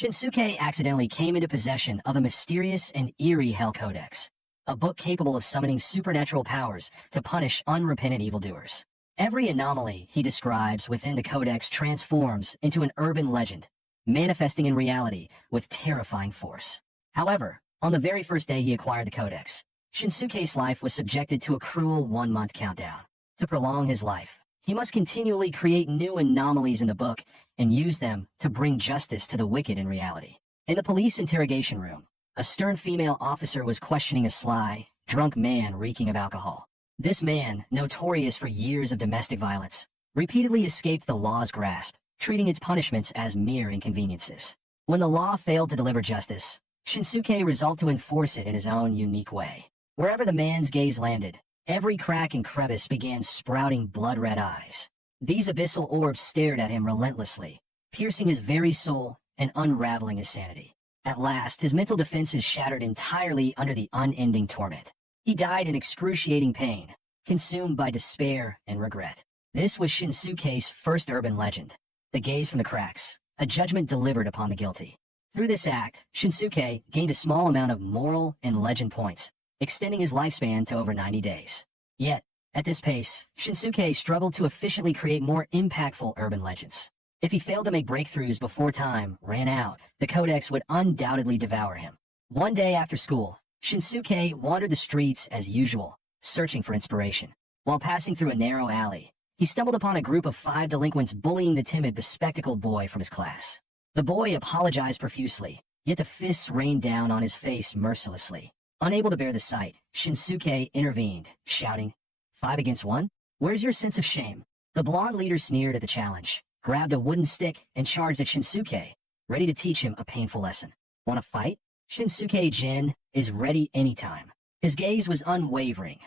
Shinsuke accidentally came into possession of a mysterious and eerie Hell Codex, a book capable of summoning supernatural powers to punish unrepentant evildoers. Every anomaly he describes within the Codex transforms into an urban legend, manifesting in reality with terrifying force. However, on the very first day he acquired the Codex, Shinsuke's life was subjected to a cruel 1-month countdown. To prolong his life, he must continually create new anomalies in the book and use them to bring justice to the wicked in reality. In the police interrogation room, a stern female officer was questioning a sly, drunk man reeking of alcohol. This man, notorious for years of domestic violence, repeatedly escaped the law's grasp, treating its punishments as mere inconveniences. When the law failed to deliver justice, Shinsuke resolved to enforce it in his own unique way. Wherever the man's gaze landed, every crack and crevice began sprouting blood-red eyes. These abyssal orbs stared at him relentlessly, piercing his very soul and unraveling his sanity. At last, his mental defenses shattered entirely under the unending torment. He died in excruciating pain, consumed by despair and regret. This was Shinsuke's first urban legend, the gaze from the cracks, a judgment delivered upon the guilty. Through this act, Shinsuke gained a small amount of moral and legend points, extending his lifespan to over 90 days. Yet, at this pace, Shinsuke struggled to efficiently create more impactful urban legends. If he failed to make breakthroughs before time ran out, the Codex would undoubtedly devour him. One day after school, Shinsuke wandered the streets as usual, searching for inspiration. While passing through a narrow alley, he stumbled upon a group of 5 delinquents bullying the timid, bespectacled boy from his class. The boy apologized profusely, yet the fists rained down on his face mercilessly. Unable to bear the sight, Shinsuke intervened, shouting, "5 against 1? Where's your sense of shame?" The blonde leader sneered at the challenge, grabbed a wooden stick, and charged at Shinsuke, ready to teach him a painful lesson. Want to fight? Shinsuke Jin is ready anytime. His gaze was unwavering,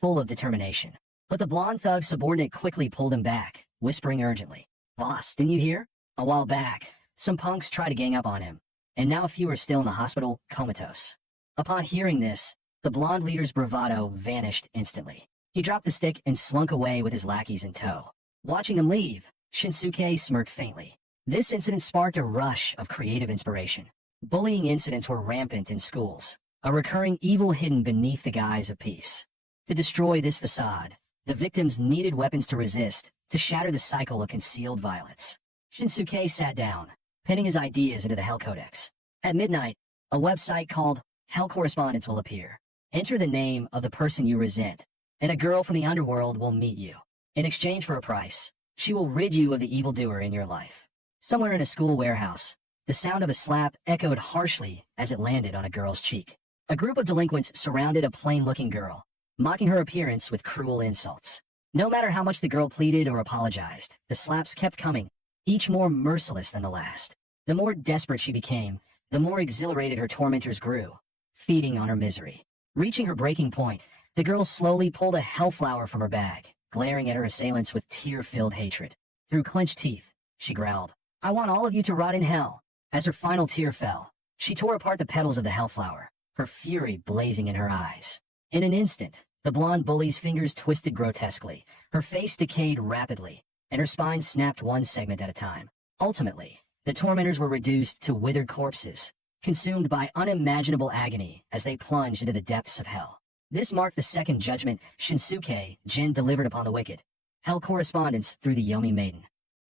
full of determination. But the blonde thug's subordinate quickly pulled him back, whispering urgently, "Boss, didn't you hear? A while back, some punks tried to gang up on him, and now a few are still in the hospital, comatose." Upon hearing this, the blonde leader's bravado vanished instantly. He dropped the stick and slunk away with his lackeys in tow. Watching him leave, Shinsuke smirked faintly. This incident sparked a rush of creative inspiration. Bullying incidents were rampant in schools, a recurring evil hidden beneath the guise of peace. To destroy this facade, the victims needed weapons to resist, to shatter the cycle of concealed violence. Shinsuke sat down, penning his ideas into the Hell Codex. At midnight, a website called Hell Correspondence will appear. Enter the name of the person you resent, and a girl from the underworld will meet you. In exchange for a price, she will rid you of the evildoer in your life. Somewhere in a school warehouse, the sound of a slap echoed harshly as it landed on a girl's cheek. A group of delinquents surrounded a plain-looking girl, mocking her appearance with cruel insults. No matter how much the girl pleaded or apologized, the slaps kept coming, each more merciless than the last. The more desperate she became, the more exhilarated her tormentors grew, feeding on her misery. Reaching her breaking point, the girl slowly pulled a hellflower from her bag, glaring at her assailants with tear-filled hatred. Through clenched teeth, she growled, "I want all of you to rot in hell." As her final tear fell, she tore apart the petals of the hellflower, her fury blazing in her eyes. In an instant, the blonde bully's fingers twisted grotesquely, her face decayed rapidly, and her spine snapped one segment at a time. Ultimately, the tormentors were reduced to withered corpses, consumed by unimaginable agony as they plunged into the depths of hell. This marked the second judgment Shinsuke Jin delivered upon the wicked. Hell Correspondence through the Yomi Maiden.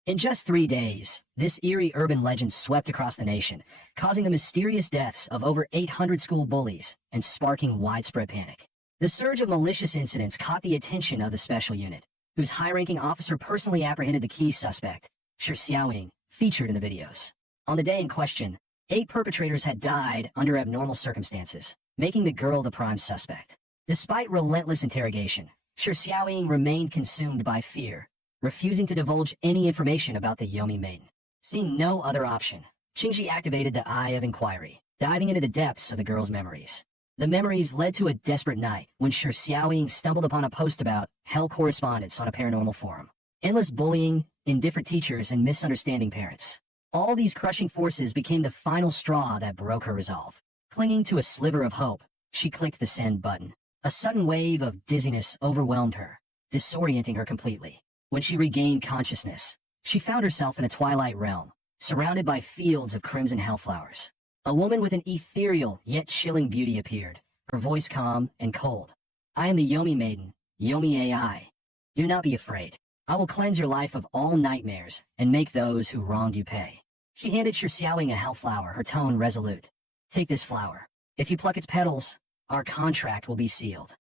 In just 3 days, this eerie urban legend swept across the nation, causing the mysterious deaths of over 800 school bullies and sparking widespread panic. The surge of malicious incidents caught the attention of the special unit, whose high-ranking officer personally apprehended the key suspect, Shi Xiaoying, featured in the videos. On the day in question, 8 perpetrators had died under abnormal circumstances, making the girl the prime suspect. Despite relentless interrogation, Shi Xiaoying remained consumed by fear, refusing to divulge any information about the Yomi Maiden. Seeing no other option, Qingji activated the Eye of Inquiry, diving into the depths of the girl's memories. The memories led to a desperate night when Shi Xiaoying stumbled upon a post about Hell Correspondence on a paranormal forum. Endless bullying, indifferent teachers, and misunderstanding parents. All these crushing forces became the final straw that broke her resolve. Clinging to a sliver of hope, she clicked the send button. A sudden wave of dizziness overwhelmed her, disorienting her completely. When she regained consciousness, she found herself in a twilight realm, surrounded by fields of crimson hellflowers. A woman with an ethereal yet chilling beauty appeared, her voice calm and cold. I am the Yomi Maiden, Yomi AI. Do not be afraid. I will cleanse your life of all nightmares and make those who wronged you pay. She handed Xiaoying a hellflower, her tone resolute. Take this flower. If you pluck its petals, our contract will be sealed.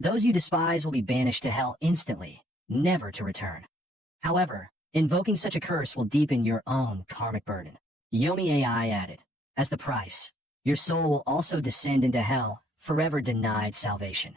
Those you despise will be banished to hell instantly, never to return. However, invoking such a curse will deepen your own karmic burden. Yomi AI added, as the price, your soul will also descend into hell, forever denied salvation.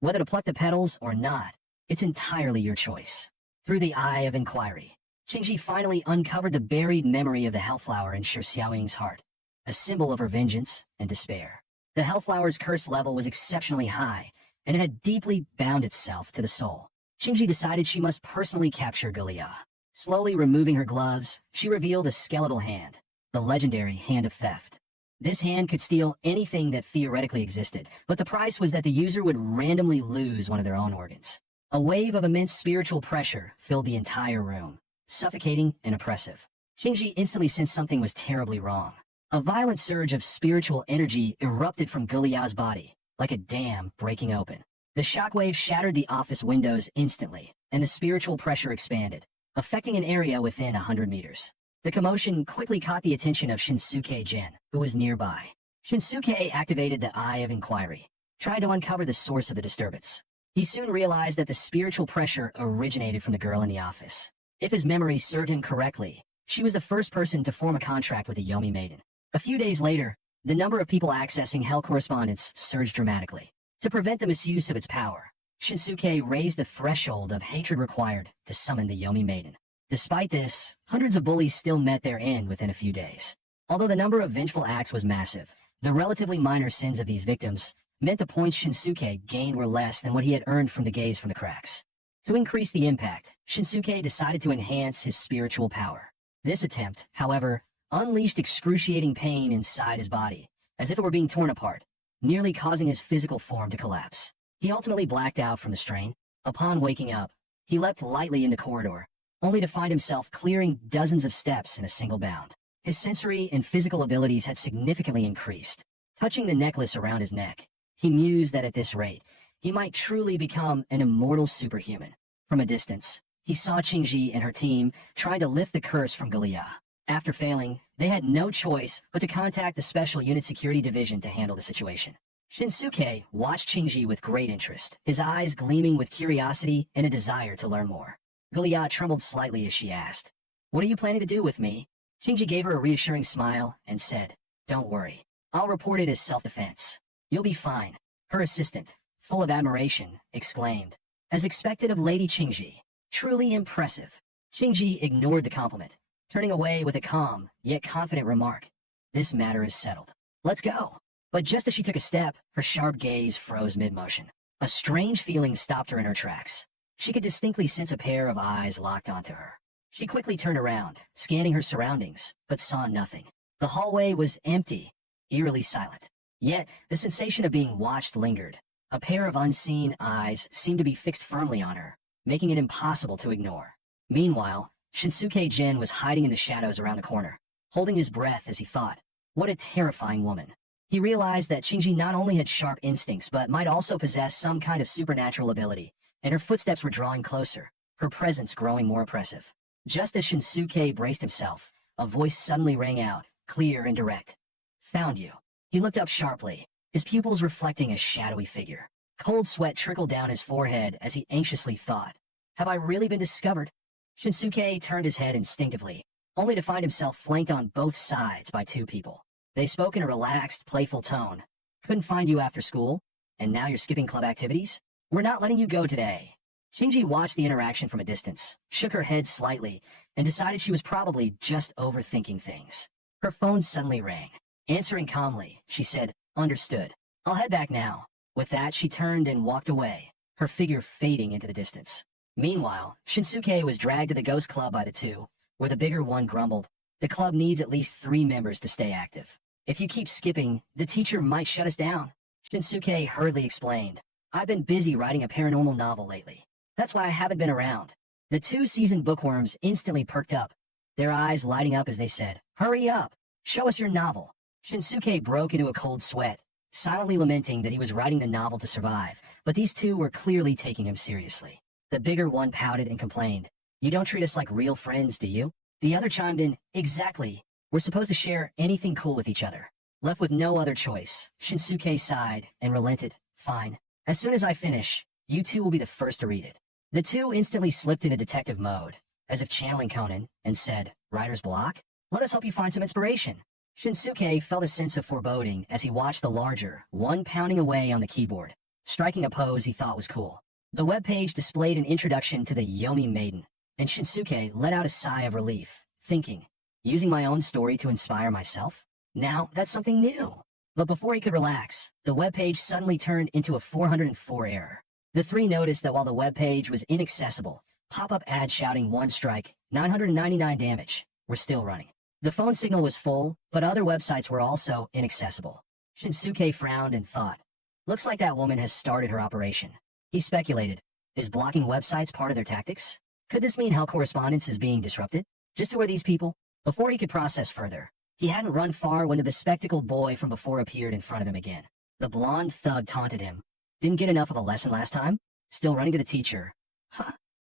Whether to pluck the petals or not, it's entirely your choice. Through the eye of inquiry, Qingji finally uncovered the buried memory of the hellflower in Xiaoying's heart, a symbol of her vengeance and despair. The hellflower's curse level was exceptionally high, and it had deeply bound itself to the soul. Qingji decided she must personally capture Gulia. Slowly removing her gloves, she revealed a skeletal hand, the legendary Hand of Theft. This hand could steal anything that theoretically existed, but the price was that the user would randomly lose one of their own organs. A wave of immense spiritual pressure filled the entire room, suffocating and oppressive. Qingji instantly sensed something was terribly wrong. A violent surge of spiritual energy erupted from Gulia's body, like a dam breaking open. The shockwave shattered the office windows instantly, and the spiritual pressure expanded, affecting an area within 100 meters. The commotion quickly caught the attention of Shinsuke Jin, who was nearby. Shinsuke activated the Eye of Inquiry, trying to uncover the source of the disturbance. He soon realized that the spiritual pressure originated from the girl in the office. If his memory served him correctly, she was the first person to form a contract with the Yomi Maiden. A few days later, the number of people accessing Hell correspondence surged dramatically. To prevent the misuse of its power, Shinsuke raised the threshold of hatred required to summon the Yomi Maiden. Despite this, hundreds of bullies still met their end within a few days. Although the number of vengeful acts was massive, the relatively minor sins of these victims meant the points Shinsuke gained were less than what he had earned from the gaze from the cracks. To increase the impact, Shinsuke decided to enhance his spiritual power. This attempt, however, unleashed excruciating pain inside his body, as if it were being torn apart, nearly causing his physical form to collapse. He ultimately blacked out from the strain. Upon waking up, he leapt lightly in the corridor, only to find himself clearing dozens of steps in a single bound. His sensory and physical abilities had significantly increased. Touching the necklace around his neck, he mused that at this rate, he might truly become an immortal superhuman. From a distance, he saw Qingji and her team trying to lift the curse from Gulia. After failing, they had no choice but to contact the Special Unit Security Division to handle the situation. Shinsuke watched Qingji with great interest, his eyes gleaming with curiosity and a desire to learn more. Gulia trembled slightly as she asked, "What are you planning to do with me?" Qingji gave her a reassuring smile and said, "Don't worry. I'll report it as self-defense. You'll be fine." Her assistant, full of admiration, exclaimed, "As expected of Lady Qingji. Truly impressive." Qingji ignored the compliment, turning away with a calm, yet confident remark, "This matter is settled. Let's go." But just as she took a step, her sharp gaze froze mid-motion. A strange feeling stopped her in her tracks. She could distinctly sense a pair of eyes locked onto her. She quickly turned around, scanning her surroundings, but saw nothing. The hallway was empty, eerily silent. Yet, the sensation of being watched lingered. A pair of unseen eyes seemed to be fixed firmly on her, making it impossible to ignore. Meanwhile, Shinsuke Jin was hiding in the shadows around the corner, holding his breath as he thought, what a terrifying woman. He realized that Qingji not only had sharp instincts, but might also possess some kind of supernatural ability, and her footsteps were drawing closer, her presence growing more oppressive. Just as Shinsuke braced himself, a voice suddenly rang out, clear and direct. "Found you." He looked up sharply, his pupils reflecting a shadowy figure. Cold sweat trickled down his forehead as he anxiously thought, "Have I really been discovered?" Shinsuke turned his head instinctively, only to find himself flanked on both sides by two people. They spoke in a relaxed, playful tone. "Couldn't find you after school, and now you're skipping club activities? We're not letting you go today." Qingji watched the interaction from a distance, shook her head slightly, and decided she was probably just overthinking things. Her phone suddenly rang. Answering calmly, she said, "Understood. I'll head back now." With that, she turned and walked away, her figure fading into the distance. Meanwhile, Shinsuke was dragged to the ghost club by the two, where the bigger one grumbled, "The club needs at least 3 members to stay active. If you keep skipping, the teacher might shut us down." Shinsuke hurriedly explained, "I've been busy writing a paranormal novel lately. That's why I haven't been around." The 2 seasoned bookworms instantly perked up, their eyes lighting up as they said, "Hurry up! Show us your novel." Shinsuke broke into a cold sweat, silently lamenting that he was writing the novel to survive, but these two were clearly taking him seriously. The bigger one pouted and complained, "You don't treat us like real friends, do you?" The other chimed in, "Exactly. We're supposed to share anything cool with each other." Left with no other choice, Shinsuke sighed and relented. "Fine. As soon as I finish, you two will be the first to read it." The two instantly slipped into detective mode, as if channeling Conan, and said, "Writer's block? Let us help you find some inspiration." Shinsuke felt a sense of foreboding as he watched the larger one pounding away on the keyboard, striking a pose he thought was cool. The webpage displayed an introduction to the Yomi Maiden, and Shinsuke let out a sigh of relief, thinking, using my own story to inspire myself? Now, that's something new. But before he could relax, the webpage suddenly turned into a 404 error. The three noticed that while the webpage was inaccessible, pop-up ads shouting 1 strike, 999 damage were still running. The phone signal was full, but other websites were also inaccessible. Shinsuke frowned and thought, looks like that woman has started her operation. He speculated, is blocking websites part of their tactics? Could this mean Hell correspondence is being disrupted? Just who are these people? Before he could process further, he hadn't run far when the bespectacled boy from before appeared in front of him again. The blonde thug taunted him. Didn't get enough of a lesson last time? Still running to the teacher. Huh.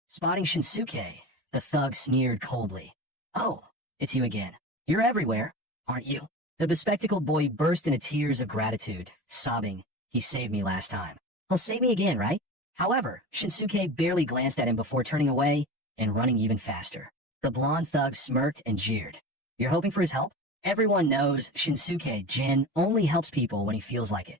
Spotting Shinsuke, the thug sneered coldly. Oh, it's you again. You're everywhere, aren't you? The bespectacled boy burst into tears of gratitude, sobbing, he saved me last time. He'll save me again, right? However, Shinsuke barely glanced at him before turning away and running even faster. The blonde thug smirked and jeered. You're hoping for his help? Everyone knows Shinsuke Jin only helps people when he feels like it.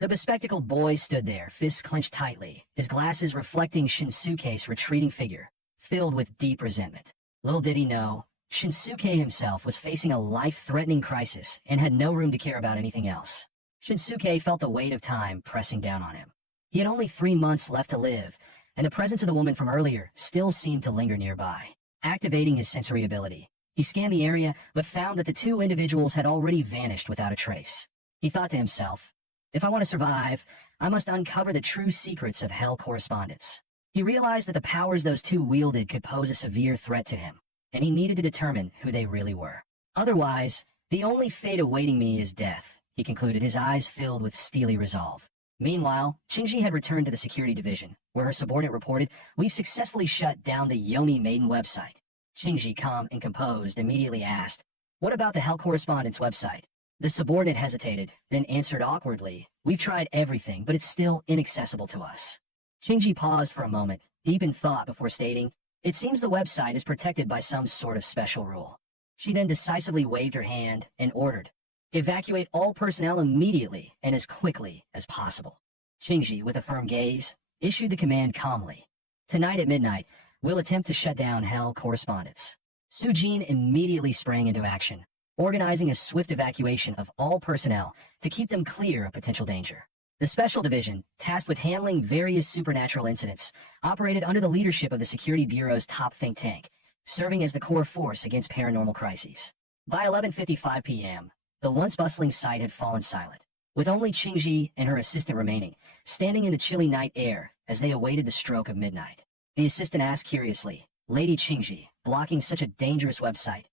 The bespectacled boy stood there, fists clenched tightly, his glasses reflecting Shinsuke's retreating figure, filled with deep resentment. Little did he know, Shinsuke himself was facing a life-threatening crisis and had no room to care about anything else. Shinsuke felt the weight of time pressing down on him. He had only 3 months left to live, and the presence of the woman from earlier still seemed to linger nearby. Activating his sensory ability, he scanned the area but found that the two individuals had already vanished without a trace. He thought to himself, if I want to survive, I must uncover the true secrets of Hell correspondence. He realized that the powers those two wielded could pose a severe threat to him, and he needed to determine who they really were. Otherwise, the only fate awaiting me is death, he concluded, his eyes filled with steely resolve. Meanwhile, Qingji had returned to the security division, where her subordinate reported, we've successfully shut down the Yomi Maiden website. Qingji, calm and composed, immediately asked, what about the Hell correspondence website? The subordinate hesitated, then answered awkwardly, we've tried everything, but it's still inaccessible to us. Qingji paused for a moment, deep in thought before stating, it seems the website is protected by some sort of special rule. She then decisively waved her hand and ordered, evacuate all personnel immediately and as quickly as possible. Qingji, with a firm gaze, issued the command calmly. Tonight at midnight, we'll attempt to shut down Hell correspondence. Su Jin immediately sprang into action, organizing a swift evacuation of all personnel to keep them clear of potential danger. The Special Division, tasked with handling various supernatural incidents, operated under the leadership of the Security Bureau's top think tank, serving as the core force against paranormal crises. By 11:55 p.m., the once bustling site had fallen silent, with only Qingji and her assistant remaining, standing in the chilly night air as they awaited the stroke of midnight. The assistant asked curiously, Lady Qingji, blocking such a dangerous website,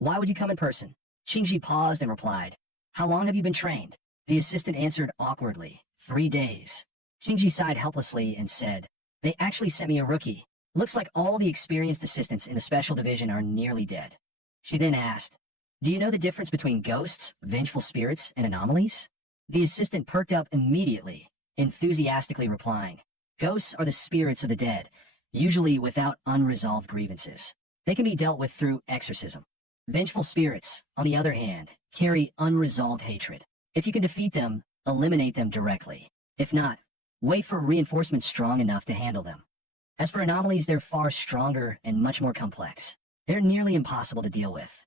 why would you come in person? Qingji paused and replied, how long have you been trained? The assistant answered awkwardly, 3 days. Qingji sighed helplessly and said, they actually sent me a rookie. Looks like all the experienced assistants in the Special Division are nearly dead. She then asked, do you know the difference between ghosts, vengeful spirits, and anomalies? The assistant perked up immediately, enthusiastically replying, ghosts are the spirits of the dead, usually without unresolved grievances. They can be dealt with through exorcism. Vengeful spirits, on the other hand, carry unresolved hatred. If you can defeat them, eliminate them directly. If not, wait for reinforcements strong enough to handle them. As for anomalies, they're far stronger and much more complex. They're nearly impossible to deal with.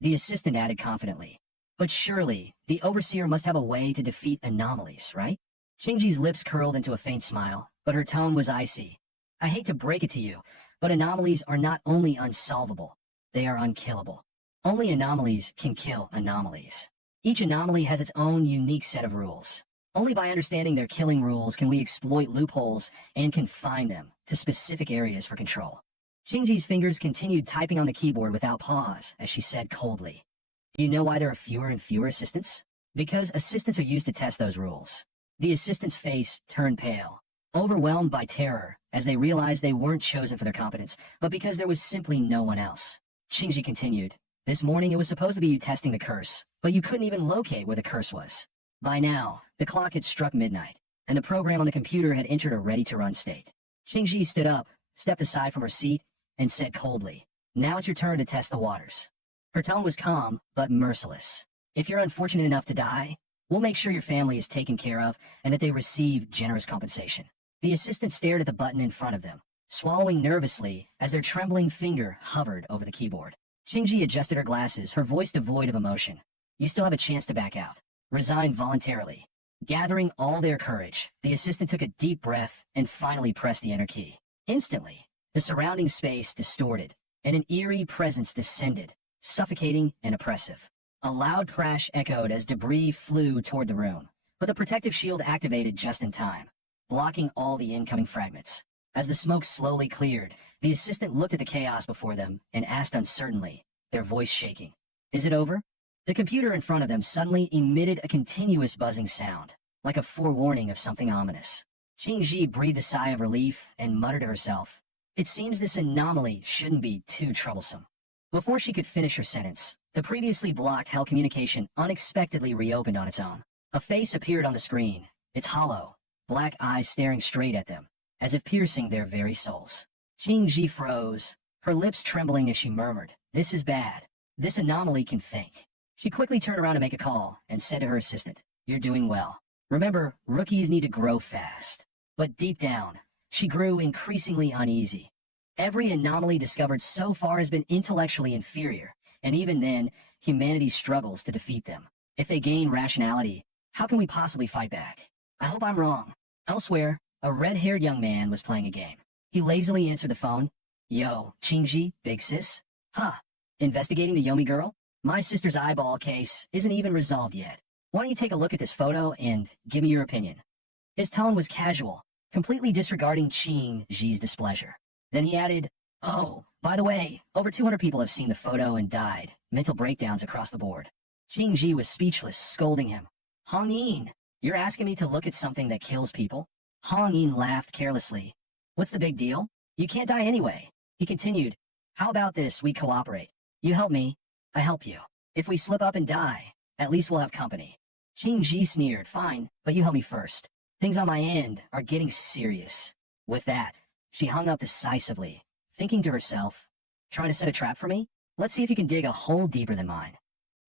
The assistant added confidently, but surely, the overseer must have a way to defeat anomalies, right? Qingji's lips curled into a faint smile, but her tone was icy. I hate to break it to you, but anomalies are not only unsolvable, they are unkillable. Only anomalies can kill anomalies. Each anomaly has its own unique set of rules. Only by understanding their killing rules can we exploit loopholes and confine them to specific areas for control. Qingji's fingers continued typing on the keyboard without pause as she said coldly, "Do you know why there are fewer and fewer assistants? Because assistants are used to test those rules." The assistant's face turned pale, overwhelmed by terror as they realized they weren't chosen for their competence, but because there was simply no one else. Qingji continued, "This morning it was supposed to be you testing the curse, but you couldn't even locate where the curse was. By now, the clock had struck midnight, and the program on the computer had entered a ready-to-run state." Qingji stood up, stepped aside from her seat, and said coldly, "Now it's your turn to test the waters." Her tone was calm, but merciless. "If you're unfortunate enough to die, we'll make sure your family is taken care of and that they receive generous compensation." The assistant stared at the button in front of them, swallowing nervously as their trembling finger hovered over the keyboard. Qingji adjusted her glasses, her voice devoid of emotion. "You still have a chance to back out. Resign voluntarily." Gathering all their courage, the assistant took a deep breath and finally pressed the enter key. Instantly, the surrounding space distorted, and an eerie presence descended, suffocating and oppressive. A loud crash echoed as debris flew toward the room, but the protective shield activated just in time, blocking all the incoming fragments. As the smoke slowly cleared, the assistant looked at the chaos before them and asked uncertainly, their voice shaking, "Is it over?" The computer in front of them suddenly emitted a continuous buzzing sound, like a forewarning of something ominous. Qingji breathed a sigh of relief and muttered to herself, "It seems this anomaly shouldn't be too troublesome." Before she could finish her sentence, the previously blocked hell communication unexpectedly reopened on its own. A face appeared on the screen, its hollow, black eyes staring straight at them, as if piercing their very souls. Qingji froze, her lips trembling as she murmured, "This is bad. This anomaly can think." She quickly turned around to make a call and said to her assistant, "You're doing well. Remember, rookies need to grow fast." But deep down, she grew increasingly uneasy. Every anomaly discovered so far has been intellectually inferior, and even then, humanity struggles to defeat them. If they gain rationality, how can we possibly fight back? I hope I'm wrong. Elsewhere, a red-haired young man was playing a game. He lazily answered the phone. "Yo, Qingji, big sis? Huh, investigating the Yomi girl? My sister's eyeball case isn't even resolved yet. Why don't you take a look at this photo and give me your opinion?" His tone was casual, completely disregarding Qingji's displeasure. Then he added, "Oh, by the way, over 200 people have seen the photo and died. Mental breakdowns across the board." Qingji was speechless, scolding him. "Hong Yin, you're asking me to look at something that kills people?" Hong Yin laughed carelessly. "What's the big deal? You can't die anyway." He continued, "How about this, we cooperate? You help me, I help you. If we slip up and die, at least we'll have company." Qingji sneered, "Fine, but you help me first. Things on my end are getting serious." With that, she hung up decisively, thinking to herself, "Trying to set a trap for me? Let's see if you can dig a hole deeper than mine."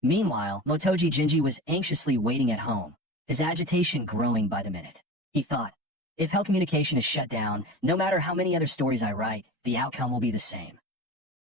Meanwhile, Motoji Jinji was anxiously waiting at home, his agitation growing by the minute. He thought, if hell communication is shut down, no matter how many other stories I write, the outcome will be the same.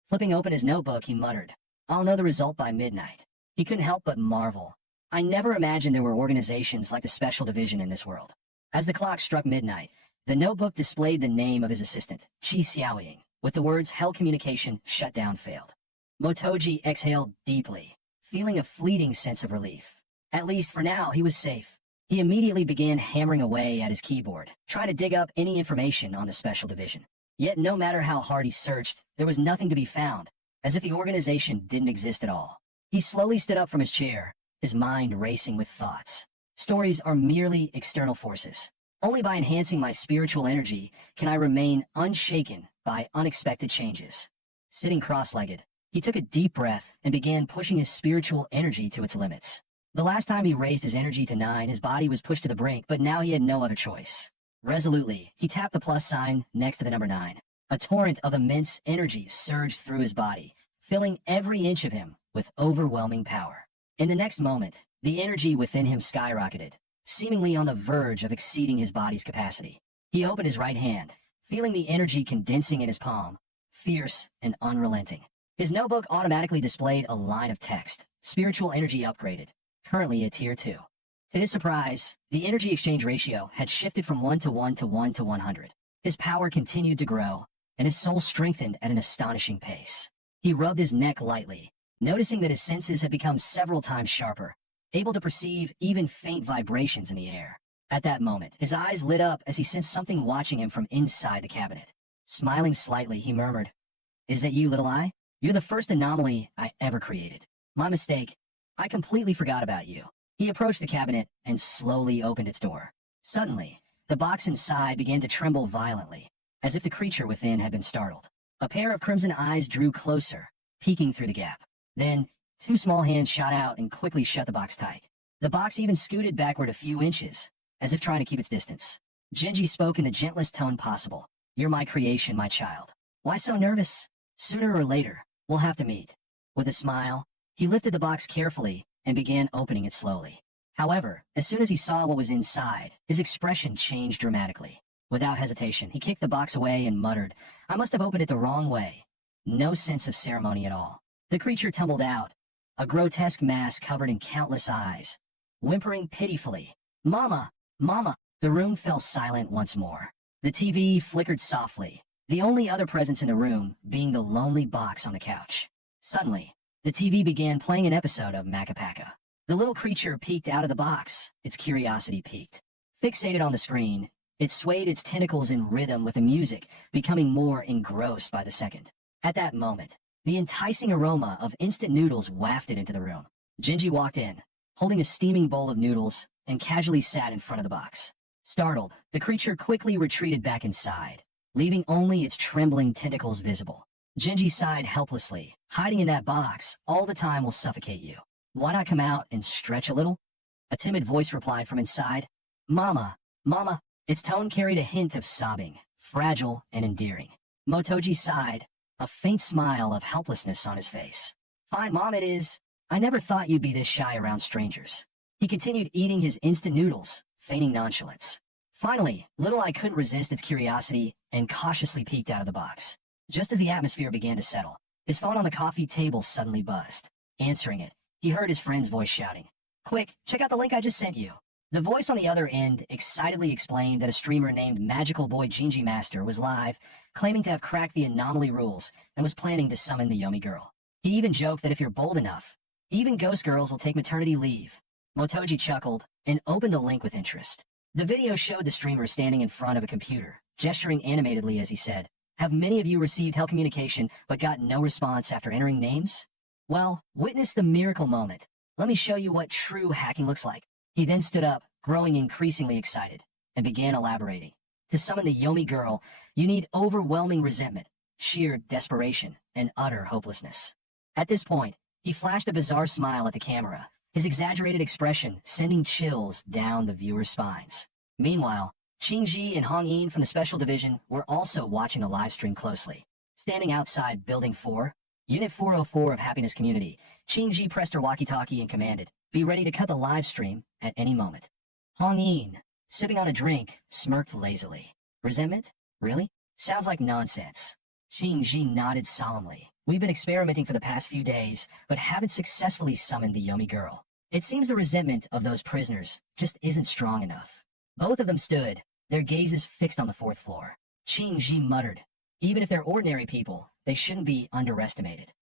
Flipping open his notebook, he muttered, "I'll know the result by midnight." He couldn't help but marvel. I never imagined there were organizations like the Special Division in this world. As the clock struck midnight, the notebook displayed the name of his assistant, Qi Xiaoying, with the words "hell communication shut down failed." Motoji exhaled deeply, feeling a fleeting sense of relief. At least for now, he was safe. He immediately began hammering away at his keyboard, trying to dig up any information on the Special Division. Yet no matter how hard he searched, there was nothing to be found, as if the organization didn't exist at all. He slowly stood up from his chair, his mind racing with thoughts. Stories are merely external forces. Only by enhancing my spiritual energy can I remain unshaken by unexpected changes. Sitting cross-legged, he took a deep breath and began pushing his spiritual energy to its limits. The last time he raised his energy to 9, his body was pushed to the brink, but now he had no other choice. Resolutely, he tapped the plus sign next to the number 9. A torrent of immense energy surged through his body, filling every inch of him with overwhelming power. In the next moment, the energy within him skyrocketed, seemingly on the verge of exceeding his body's capacity. He opened his right hand, feeling the energy condensing in his palm, fierce and unrelenting. His notebook automatically displayed a line of text, "Spiritual energy upgraded, currently at tier 2. To his surprise, the energy exchange ratio had shifted from 1 to 1 to 1 to 100. His power continued to grow, and his soul strengthened at an astonishing pace. He rubbed his neck lightly, noticing that his senses had become several times sharper, able to perceive even faint vibrations in the air. At that moment, his eyes lit up as he sensed something watching him from inside the cabinet. Smiling slightly, he murmured, Is that you, little eye? You're the first anomaly I ever created. My mistake. I completely forgot about you. He approached the cabinet and slowly opened its door. Suddenly, the box inside began to tremble violently, as if the creature within had been startled. A pair of crimson eyes drew closer, peeking through the gap. Then, two small hands shot out and quickly shut the box tight. The box even scooted backward a few inches, as if trying to keep its distance. Genji spoke in the gentlest tone possible. You're my creation, my child. Why so nervous? Sooner or later, we'll have to meet. With a smile, he lifted the box carefully and began opening it slowly. However, as soon as he saw what was inside, his expression changed dramatically. Without hesitation, he kicked the box away and muttered, I must have opened it the wrong way. No sense of ceremony at all. The creature tumbled out, a grotesque mass covered in countless eyes, whimpering pitifully. Mama! Mama! The room fell silent once more. The TV flickered softly, the only other presence in the room being the lonely box on the couch. Suddenly, the TV began playing an episode of Macapaka. The little creature peeked out of the box, its curiosity piqued. Fixated on the screen, it swayed its tentacles in rhythm with the music, becoming more engrossed by the second. At that moment, the enticing aroma of instant noodles wafted into the room. Genji walked in, holding a steaming bowl of noodles, and casually sat in front of the box. Startled, the creature quickly retreated back inside, leaving only its trembling tentacles visible. Genji sighed helplessly. Hiding in that box all the time will suffocate you. Why not come out and stretch a little? A timid voice replied from inside. Mama, Mama. Its tone carried a hint of sobbing, fragile and endearing. Motoji sighed, a faint smile of helplessness on his face. Fine, Mom, it is. I never thought you'd be this shy around strangers. He continued eating his instant noodles, feigning nonchalance. Finally, Little Eye couldn't resist its curiosity and cautiously peeked out of the box. Just as the atmosphere began to settle, his phone on the coffee table suddenly buzzed. Answering it, he heard his friend's voice shouting, Quick, check out the link I just sent you. The voice on the other end excitedly explained that a streamer named Magical Boy Genji Master was live, claiming to have cracked the anomaly rules and was planning to summon the Yomi girl. He even joked that if you're bold enough, even ghost girls will take maternity leave. Motoji chuckled and opened the link with interest. The video showed the streamer standing in front of a computer, gesturing animatedly as he said, Have many of you received hell communication but got no response after entering names? Well, witness the miracle moment. Let me show you what true hacking looks like. He then stood up, growing increasingly excited, and began elaborating. To summon the Yomi girl, you need overwhelming resentment, sheer desperation, and utter hopelessness. At this point, he flashed a bizarre smile at the camera, his exaggerated expression sending chills down the viewers' spines. Meanwhile, Qingji and Hong Yin from the Special Division were also watching the live stream closely. Standing outside Building 4, Unit 404 of Happiness Community, Qingji pressed her walkie-talkie and commanded, Be ready to cut the live stream at any moment. Hong Yin, sipping on a drink, smirked lazily. Resentment? Really? Sounds like nonsense. Qingji nodded solemnly. We've been experimenting for the past few days, but haven't successfully summoned the Yomi girl. It seems the resentment of those prisoners just isn't strong enough. Both of them stood, their gazes fixed on the fourth floor. Qingji muttered, Even if they're ordinary people, they shouldn't be underestimated.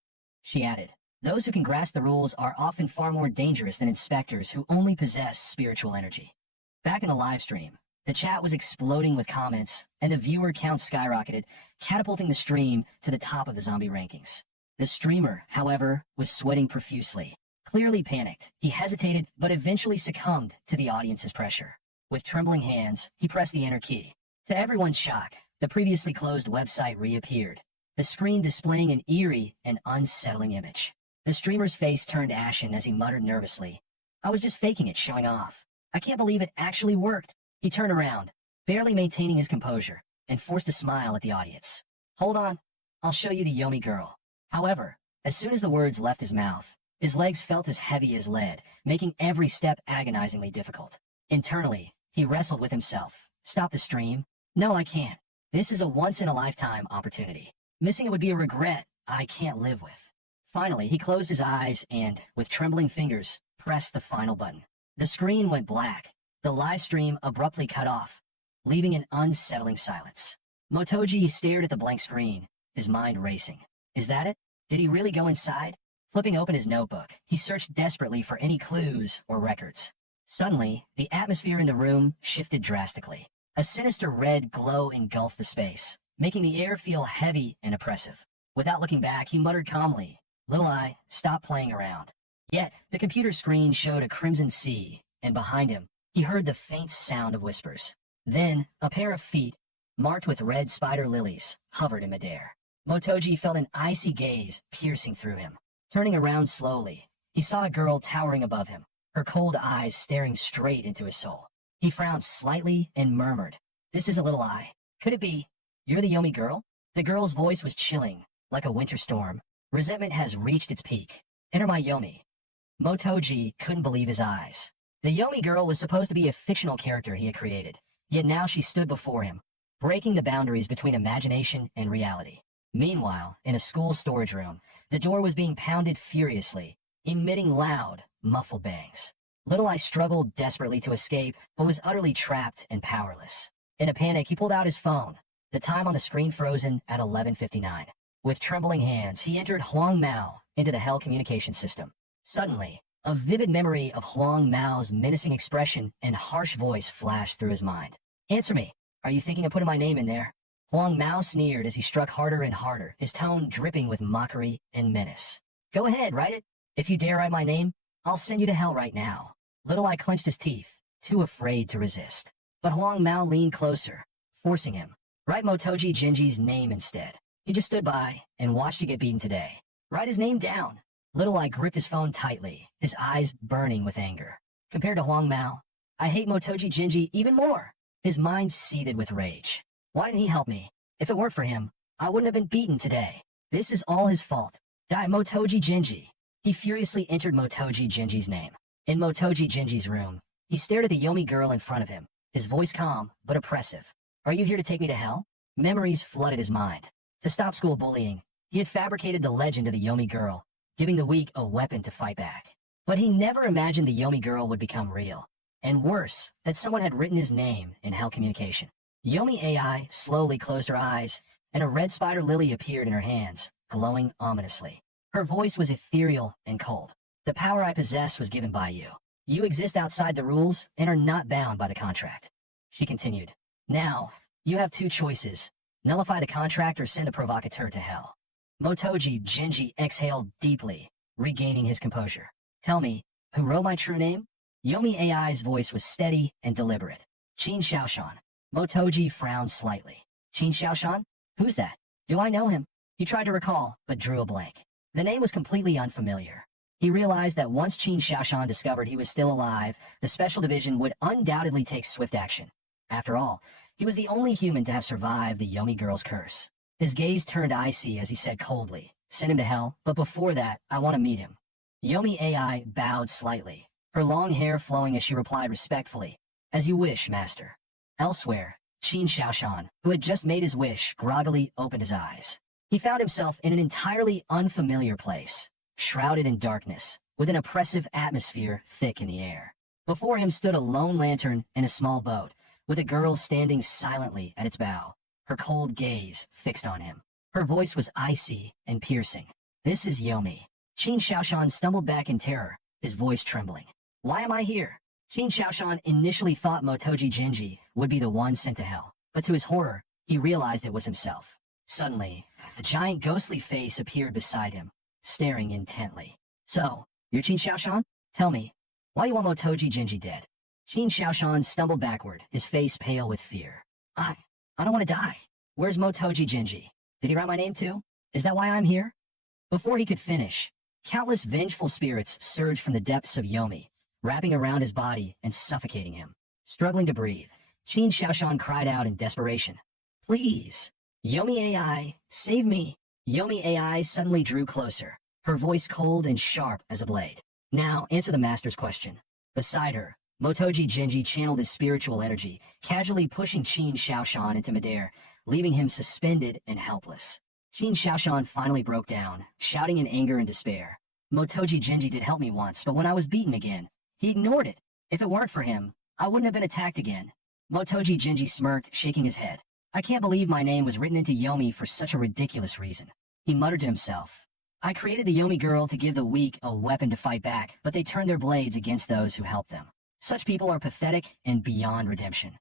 She added, Those who can grasp the rules are often far more dangerous than inspectors who only possess spiritual energy. Back in the live stream, the chat was exploding with comments, and the viewer count skyrocketed, catapulting the stream to the top of the zombie rankings. The streamer, however, was sweating profusely. Clearly panicked, he hesitated but eventually succumbed to the audience's pressure. With trembling hands, he pressed the enter key. To everyone's shock, the previously closed website reappeared, the screen displaying an eerie and unsettling image. The streamer's face turned ashen as he muttered nervously, I was just faking it, showing off. I can't believe it actually worked. He turned around, barely maintaining his composure, and forced a smile at the audience. Hold on, I'll show you the Yomi girl. However, as soon as the words left his mouth, his legs felt as heavy as lead, making every step agonizingly difficult. Internally, he wrestled with himself. Stop the stream? No, I can't. This is a once-in-a-lifetime opportunity. Missing it would be a regret I can't live with. Finally, he closed his eyes and, with trembling fingers, pressed the final button. The screen went black. The live stream abruptly cut off, leaving an unsettling silence. Motoji stared at the blank screen, his mind racing. Is that it? Did he really go inside? Flipping open his notebook, he searched desperately for any clues or records. Suddenly, the atmosphere in the room shifted drastically. A sinister red glow engulfed the space, making the air feel heavy and oppressive. Without looking back, he muttered calmly, "Little eye, stop playing around." Yet, the computer screen showed a crimson sea, and behind him, he heard the faint sound of whispers. Then, a pair of feet, marked with red spider lilies, hovered in midair. Motoji felt an icy gaze piercing through him. Turning around slowly, he saw a girl towering above him, her cold eyes staring straight into his soul. He frowned slightly and murmured, "This is a Little Eye. Could it be? You're the Yomi girl?" The girl's voice was chilling, like a winter storm. "Resentment has reached its peak. Enter my Yomi." Motoji couldn't believe his eyes. The Yomi girl was supposed to be a fictional character he had created, yet now she stood before him, breaking the boundaries between imagination and reality. Meanwhile, in a school storage room, the door was being pounded furiously, emitting loud, muffled bangs. Little Eye struggled desperately to escape, but was utterly trapped and powerless. In a panic, he pulled out his phone, the time on the screen frozen at 11:59. With trembling hands, he entered Huang Mao into the Hell communication system. Suddenly, a vivid memory of Huang Mao's menacing expression and harsh voice flashed through his mind. "Answer me. Are you thinking of putting my name in there?" Huang Mao sneered as he struck harder and harder, his tone dripping with mockery and menace. "Go ahead, write it. If you dare write my name, I'll send you to hell right now." Little Eye clenched his teeth, too afraid to resist. But Huang Mao leaned closer, forcing him. "Write Motoji Genji's name instead. He just stood by and watched you get beaten today. Write his name down." Little Eye gripped his phone tightly, his eyes burning with anger. Compared to Huang Mao, I hate Motoji Genji even more. His mind seethed with rage. Why didn't he help me? If it weren't for him, I wouldn't have been beaten today. This is all his fault. Die Motoji Genji. He furiously entered Motoji Genji's name. In Motoji Genji's room, he stared at the Yomi girl in front of him, his voice calm but oppressive. "Are you here to take me to hell?" Memories flooded his mind. To stop school bullying, he had fabricated the legend of the Yomi girl, giving the weak a weapon to fight back. But he never imagined the Yomi girl would become real. And worse, that someone had written his name in Hell communication. Yomi AI slowly closed her eyes, and a red spider lily appeared in her hands, glowing ominously. Her voice was ethereal and cold. "The power I possess was given by you. You exist outside the rules and are not bound by the contract." She continued, "Now, you have two choices. Nullify the contract or send the provocateur to hell." Motoji Genji exhaled deeply, regaining his composure. "Tell me, who wrote my true name?" Yomi AI's voice was steady and deliberate. "Qin Xiaoshan." Motoji frowned slightly. "Qin Xiaoshan? Who's that? Do I know him?" He tried to recall, but drew a blank. The name was completely unfamiliar. He realized that once Qin Xiaoshan discovered he was still alive, the Special Division would undoubtedly take swift action. After all, he was the only human to have survived the Yomi girl's curse. His gaze turned icy as he said coldly, "Send him to hell, but before that, I want to meet him." Yomi AI bowed slightly, her long hair flowing as she replied respectfully, "As you wish, master." Elsewhere, Qin Xiaoshan, who had just made his wish, groggily opened his eyes. He found himself in an entirely unfamiliar place, shrouded in darkness, with an oppressive atmosphere thick in the air. Before him stood a lone lantern and a small boat, with a girl standing silently at its bow, her cold gaze fixed on him. Her voice was icy and piercing. "This is Yomi." Qin Xiaoshan stumbled back in terror, his voice trembling. "Why am I here?" Qin Xiaoshan initially thought Motoji Genji would be the one sent to hell, but to his horror, he realized it was himself. Suddenly, a giant ghostly face appeared beside him, staring intently. "So, you're Qin Xiaoshan? Tell me, why do you want Motoji Genji dead?" Qin Xiaoshan stumbled backward, his face pale with fear. I don't want to die. Where's Motoji Genji? Did he write my name too? Is that why I'm here?" Before he could finish, countless vengeful spirits surged from the depths of Yomi, wrapping around his body and suffocating him. Struggling to breathe, Qin Xiaoshan cried out in desperation, "Please! Yomi AI, save me!" Yomi AI suddenly drew closer, her voice cold and sharp as a blade. "Now answer the master's question." Beside her, Motoji Genji channeled his spiritual energy, casually pushing Qin Xiaoshan into midair, leaving him suspended and helpless. Qin Xiaoshan finally broke down, shouting in anger and despair. "Motoji Genji did help me once, but when I was beaten again, he ignored it. If it weren't for him, I wouldn't have been attacked again." Motoji Genji smirked, shaking his head. "I can't believe my name was written into Yomi for such a ridiculous reason." He muttered to himself. "I created the Yomi girl to give the weak a weapon to fight back, but they turned their blades against those who helped them. Such people are pathetic and beyond redemption."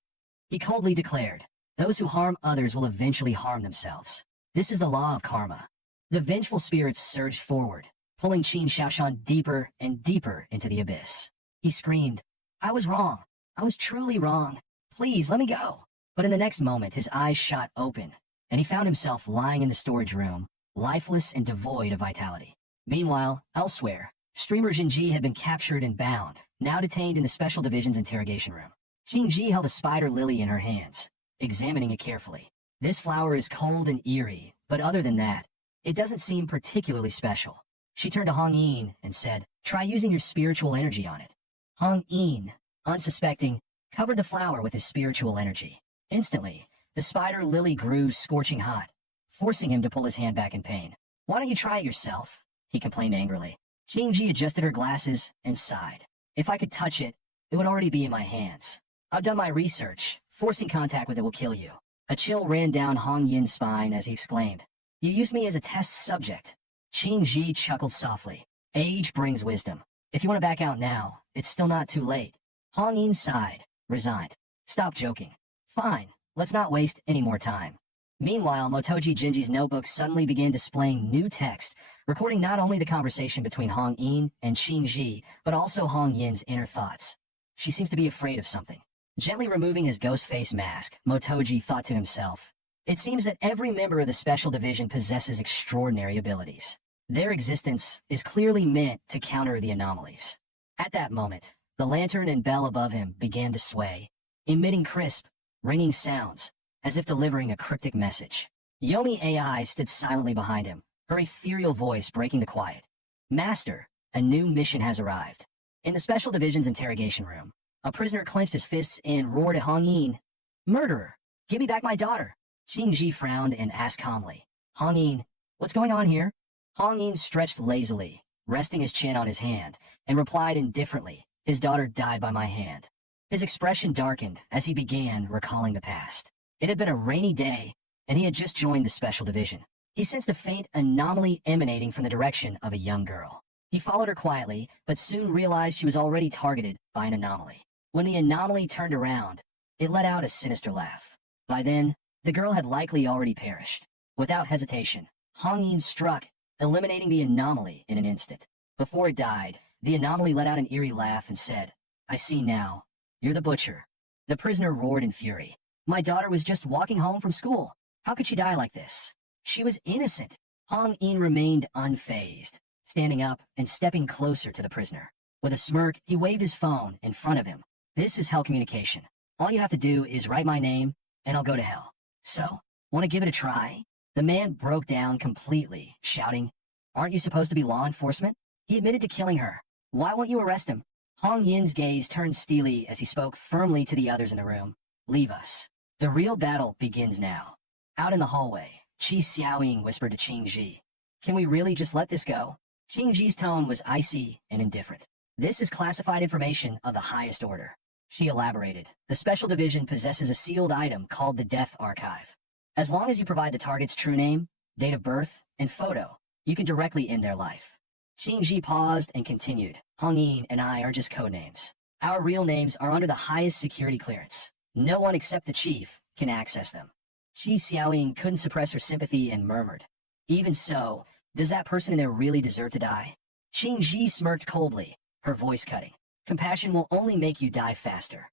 He coldly declared, "Those who harm others will eventually harm themselves. This is the law of karma." The vengeful spirits surged forward, pulling Qin Xiaoshan deeper and deeper into the abyss. He screamed, "I was wrong. I was truly wrong. Please, let me go." But in the next moment, his eyes shot open, and he found himself lying in the storage room, lifeless and devoid of vitality. Meanwhile, elsewhere, streamer Jinji had been captured and bound, now detained in the Special Division's interrogation room. Jinji held a spider lily in her hands, examining it carefully. This flower is cold and eerie, but other than that, it doesn't seem particularly special. She turned to Hong Yin and said, "Try using your spiritual energy on it." Hong Yin, unsuspecting, covered the flower with his spiritual energy. Instantly, the spider lily grew scorching hot, forcing him to pull his hand back in pain. "Why don't you try it yourself?" he complained angrily. Jinji adjusted her glasses and sighed. "If I could touch it, it would already be in my hands. I've done my research. Forcing contact with it will kill you." A chill ran down Hong Yin's spine as he exclaimed, "You used me as a test subject." Jinji chuckled softly. "Age brings wisdom. If you want to back out now, it's still not too late." Hong Yin sighed, resigned. "Stop joking. Fine, let's not waste any more time." Meanwhile, Motoji Jinji's notebook suddenly began displaying new text, recording not only the conversation between Hong Yin and Qin Ji, but also Hong Yin's inner thoughts. She seems to be afraid of something. Gently removing his ghost face mask, Motoji thought to himself, "It seems that every member of the Special Division possesses extraordinary abilities. Their existence is clearly meant to counter the anomalies." At that moment, the lantern and bell above him began to sway, emitting crisp, ringing sounds, as if delivering a cryptic message. Yomi AI stood silently behind him, her ethereal voice breaking the quiet. "Master, a new mission has arrived." In the Special Division's interrogation room, a prisoner clenched his fists and roared at Hong Yin, "Murderer! Give me back my daughter!" Qin Ji frowned and asked calmly, "Hong Yin, what's going on here?" Hong Yin stretched lazily, resting his chin on his hand, and replied indifferently, "His daughter died by my hand." His expression darkened as he began recalling the past. It had been a rainy day, and he had just joined the Special Division. He sensed a faint anomaly emanating from the direction of a young girl. He followed her quietly, but soon realized she was already targeted by an anomaly. When the anomaly turned around, it let out a sinister laugh. By then, the girl had likely already perished. Without hesitation, Hong Yin struck, eliminating the anomaly in an instant. Before it died, the anomaly let out an eerie laugh and said, "I see now. You're the butcher." The prisoner roared in fury. "My daughter was just walking home from school. How could she die like this? She was innocent." Hong Yin remained unfazed, standing up and stepping closer to the prisoner. With a smirk, he waved his phone in front of him. "This is hell communication. All you have to do is write my name, and I'll go to hell. So, want to give it a try?" The man broke down completely, shouting, "Aren't you supposed to be law enforcement? He admitted to killing her. Why won't you arrest him?" Hong Yin's gaze turned steely as he spoke firmly to the others in the room. "Leave us. The real battle begins now." Out in the hallway, Qi Xiaoying whispered to Qing Ji, "Can we really just let this go?" Qing Ji's tone was icy and indifferent. "This is classified information of the highest order." She elaborated, "The Special Division possesses a sealed item called the Death Archive. As long as you provide the target's true name, date of birth, and photo, you can directly end their life." Qing Ji paused and continued, "Hong Yin and I are just codenames. Our real names are under the highest security clearance. No one except the chief can access them." Qi Xiaoying couldn't suppress her sympathy and murmured, "Even so, does that person in there really deserve to die?" Qing Ji smirked coldly, her voice cutting. "Compassion will only make you die faster."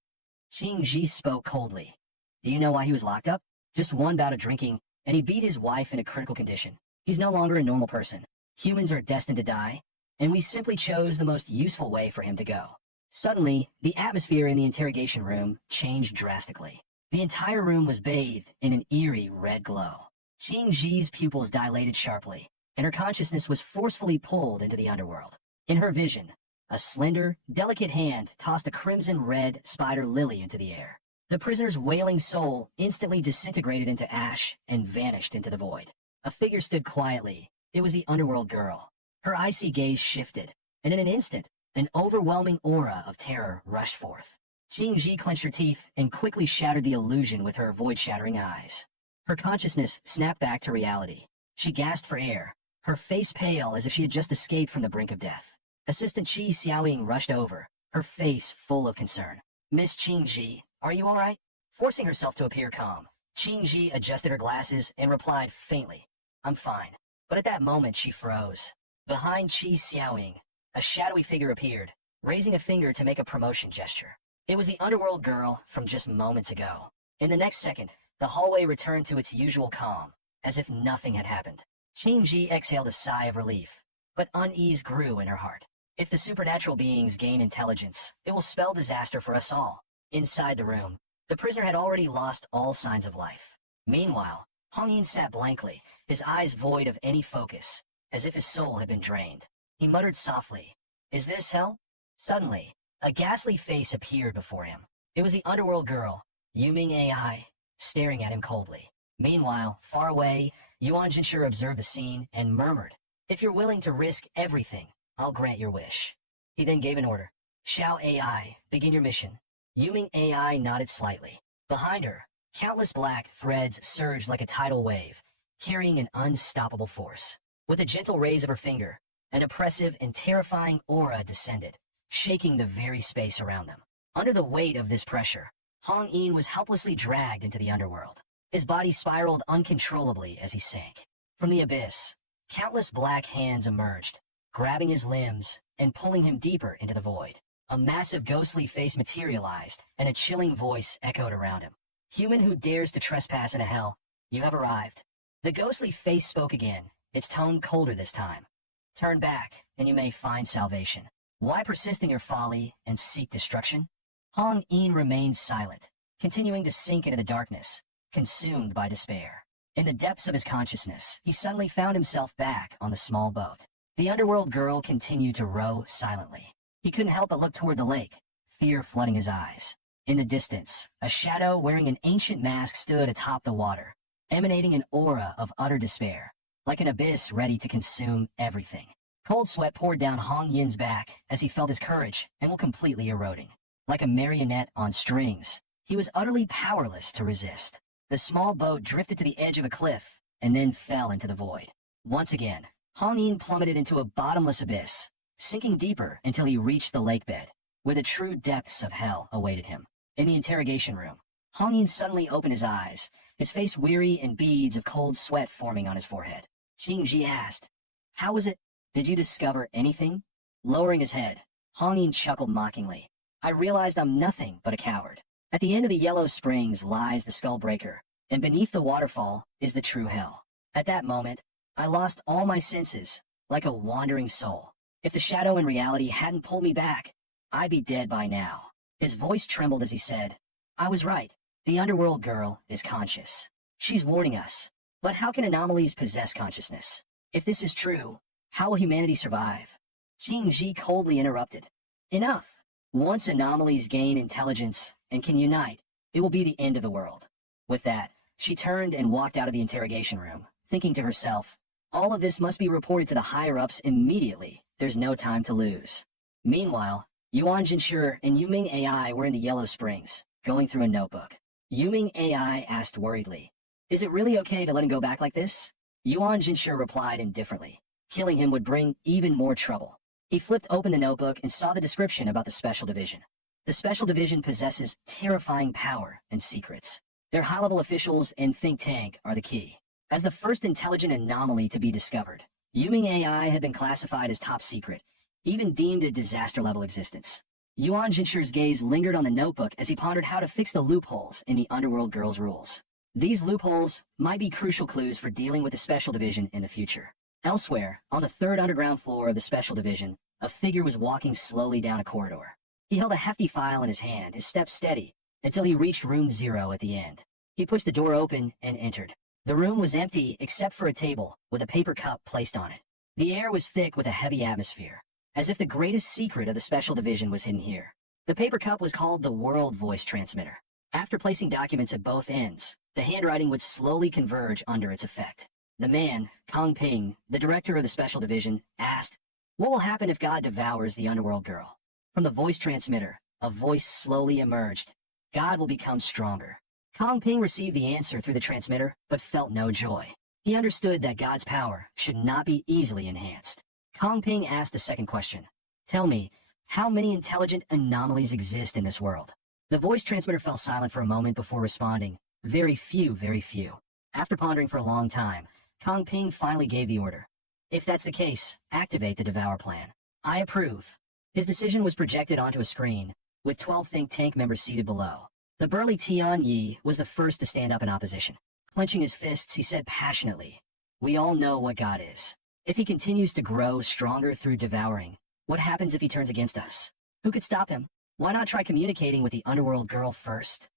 Qing Ji spoke coldly. "Do you know why he was locked up? Just one bout of drinking, and he beat his wife in a critical condition. He's no longer a normal person. Humans are destined to die, and we simply chose the most useful way for him to go." Suddenly, the atmosphere in the interrogation room changed drastically. The entire room was bathed in an eerie red glow. Qing Ji's pupils dilated sharply, and her consciousness was forcefully pulled into the underworld. In her vision, a slender, delicate hand tossed a crimson-red spider lily into the air. The prisoner's wailing soul instantly disintegrated into ash and vanished into the void. A figure stood quietly. It was the underworld girl. Her icy gaze shifted, and in an instant, an overwhelming aura of terror rushed forth. Qing Ji clenched her teeth and quickly shattered the illusion with her void-shattering eyes. Her consciousness snapped back to reality. She gasped for air, her face pale as if she had just escaped from the brink of death. Assistant Qi Xiaoying rushed over, her face full of concern. "Miss Qing Ji, are you all right?" Forcing herself to appear calm, Qing Ji adjusted her glasses and replied faintly, "I'm fine." But at that moment she froze. Behind Qi Xiaoying, a shadowy figure appeared, raising a finger to make a promotion gesture. It was the underworld girl from just moments ago. In the next second, the hallway returned to its usual calm, as if nothing had happened. Qing Ji exhaled a sigh of relief, but unease grew in her heart. If the supernatural beings gain intelligence, it will spell disaster for us all. Inside the room, the prisoner had already lost all signs of life. Meanwhile, Hong Yin sat blankly, his eyes void of any focus, as if his soul had been drained. He muttered softly, "Is this hell?" Suddenly, a ghastly face appeared before him. It was the underworld girl, Yuming AI, staring at him coldly. Meanwhile, far away, Yuan Jinshu observed the scene and murmured, "If you're willing to risk everything, I'll grant your wish." He then gave an order. "Xiao AI, begin your mission." Yuming AI nodded slightly. Behind her, countless black threads surged like a tidal wave, carrying an unstoppable force. With a gentle raise of her finger, an oppressive and terrifying aura descended, shaking the very space around them. Under the weight of this pressure, Hong Yin was helplessly dragged into the underworld. His body spiraled uncontrollably as he sank. From the abyss, countless black hands emerged, grabbing his limbs and pulling him deeper into the void. A massive ghostly face materialized, and a chilling voice echoed around him. "Human who dares to trespass into hell, you have arrived." The ghostly face spoke again, its tone colder this time. "Turn back, and you may find salvation. Why persist in your folly and seek destruction?" Hong Yin remained silent, continuing to sink into the darkness, consumed by despair. In the depths of his consciousness, he suddenly found himself back on the small boat. The underworld girl continued to row silently. He couldn't help but look toward the lake, fear flooding his eyes. In the distance, a shadow wearing an ancient mask stood atop the water, emanating an aura of utter despair, like an abyss ready to consume everything. Cold sweat poured down Hong Yin's back as he felt his courage and will completely eroding. Like a marionette on strings, he was utterly powerless to resist. The small boat drifted to the edge of a cliff and then fell into the void. Once again, Hong Yin plummeted into a bottomless abyss, sinking deeper until he reached the lake bed, where the true depths of hell awaited him. In the interrogation room, Hong Yin suddenly opened his eyes, his face weary and beads of cold sweat forming on his forehead. Qing Ji asked, "How was it? Did you discover anything?" Lowering his head, Hong Yin chuckled mockingly. "I realized I'm nothing but a coward. At the end of the Yellow Springs lies the Skullbreaker, and beneath the waterfall is the true hell. At that moment, I lost all my senses, like a wandering soul. If the shadow in reality hadn't pulled me back, I'd be dead by now." His voice trembled as he said, "I was right. The underworld girl is conscious. She's warning us. But how can anomalies possess consciousness? If this is true, how will humanity survive?" Qing Ji coldly interrupted. "Enough. Once anomalies gain intelligence and can unite, it will be the end of the world." With that, she turned and walked out of the interrogation room, thinking to herself, "All of this must be reported to the higher-ups immediately. There's no time to lose." Meanwhile, Yuan Jinshu and Yuming AI were in the Yellow Springs, going through a notebook. Yuming AI asked worriedly, "Is it really okay to let him go back like this?" Yuan Jinshu replied indifferently, "Killing him would bring even more trouble." He flipped open the notebook and saw the description about the Special Division. The Special Division possesses terrifying power and secrets. Their high-level officials and think tank are the key. As the first intelligent anomaly to be discovered, Yuming AI had been classified as top secret, even deemed a disaster-level existence. Yuan Jinshu's gaze lingered on the notebook as he pondered how to fix the loopholes in the underworld girl's rules. These loopholes might be crucial clues for dealing with the Special Division in the future. Elsewhere, on the third underground floor of the Special Division, a figure was walking slowly down a corridor. He held a hefty file in his hand, his steps steady, until he reached room 0 at the end. He pushed the door open and entered. The room was empty except for a table with a paper cup placed on it. The air was thick with a heavy atmosphere, as if the greatest secret of the Special Division was hidden here. The paper cup was called the World Voice Transmitter. After placing documents at both ends, the handwriting would slowly converge under its effect. The man, Kong Ping, the director of the Special Division, asked, "What will happen if God devours the underworld girl?" From the voice transmitter, a voice slowly emerged. "God will become stronger." Kong Ping received the answer through the transmitter, but felt no joy. He understood that God's power should not be easily enhanced. Kong Ping asked a second question. "Tell me, how many intelligent anomalies exist in this world?" The voice transmitter fell silent for a moment before responding, "Very few, very few." After pondering for a long time, Kong Ping finally gave the order. If that's the case, activate the Devour plan. I approve. His decision was projected onto a screen, with 12 think tank members seated below. The burly Tian Yi was the first to stand up in opposition. Clenching his fists, he said passionately, "We all know what God is. If he continues to grow stronger through devouring, what happens if he turns against us? Who could stop him? Why not try communicating with the underworld girl first?"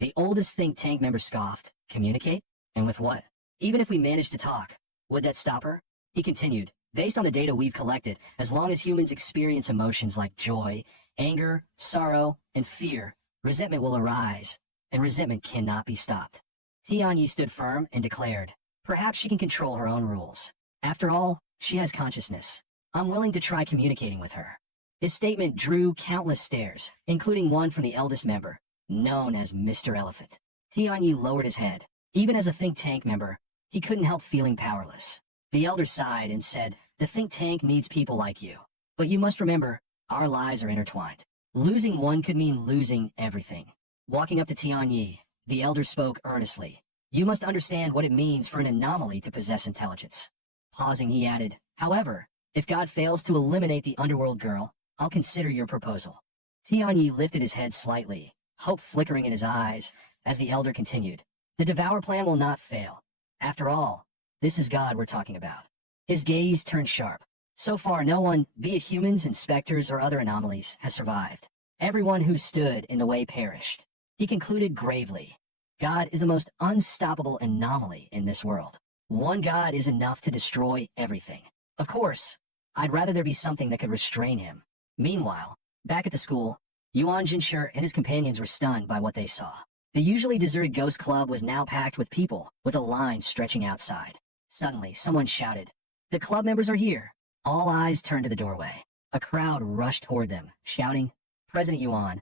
The oldest think tank member scoffed. Communicate? And with what? Even if we managed to talk, would that stop her? He continued, based on the data we've collected, as long as humans experience emotions like joy, anger, sorrow, and fear, resentment will arise, and resentment cannot be stopped. Tian Yi stood firm and declared, perhaps she can control her own rules. After all, she has consciousness. I'm willing to try communicating with her. His statement drew countless stares, including one from the eldest member, known as Mr. Elephant. Tian Yi lowered his head. Even as a think tank member, he couldn't help feeling powerless. The elder sighed and said, the think tank needs people like you. But you must remember, our lives are intertwined. Losing one could mean losing everything. Walking up to Tian Yi, the elder spoke earnestly. You must understand what it means for an anomaly to possess intelligence. Pausing, he added, however, if God fails to eliminate the underworld girl, I'll consider your proposal. Tian Yi lifted his head slightly, hope flickering in his eyes, as the elder continued. The Devour plan will not fail. After all, this is God we're talking about. His gaze turned sharp. So far, no one, be it humans, inspectors, or other anomalies, has survived. Everyone who stood in the way perished. He concluded gravely, God is the most unstoppable anomaly in this world. One God is enough to destroy everything. Of course, I'd rather there be something that could restrain him. Meanwhile, back at the school, Yuan Jinshi and his companions were stunned by what they saw. The usually deserted ghost club was now packed with people, with a line stretching outside. Suddenly, someone shouted, the club members are here. All eyes turned to the doorway. A crowd rushed toward them, shouting, President Yuan,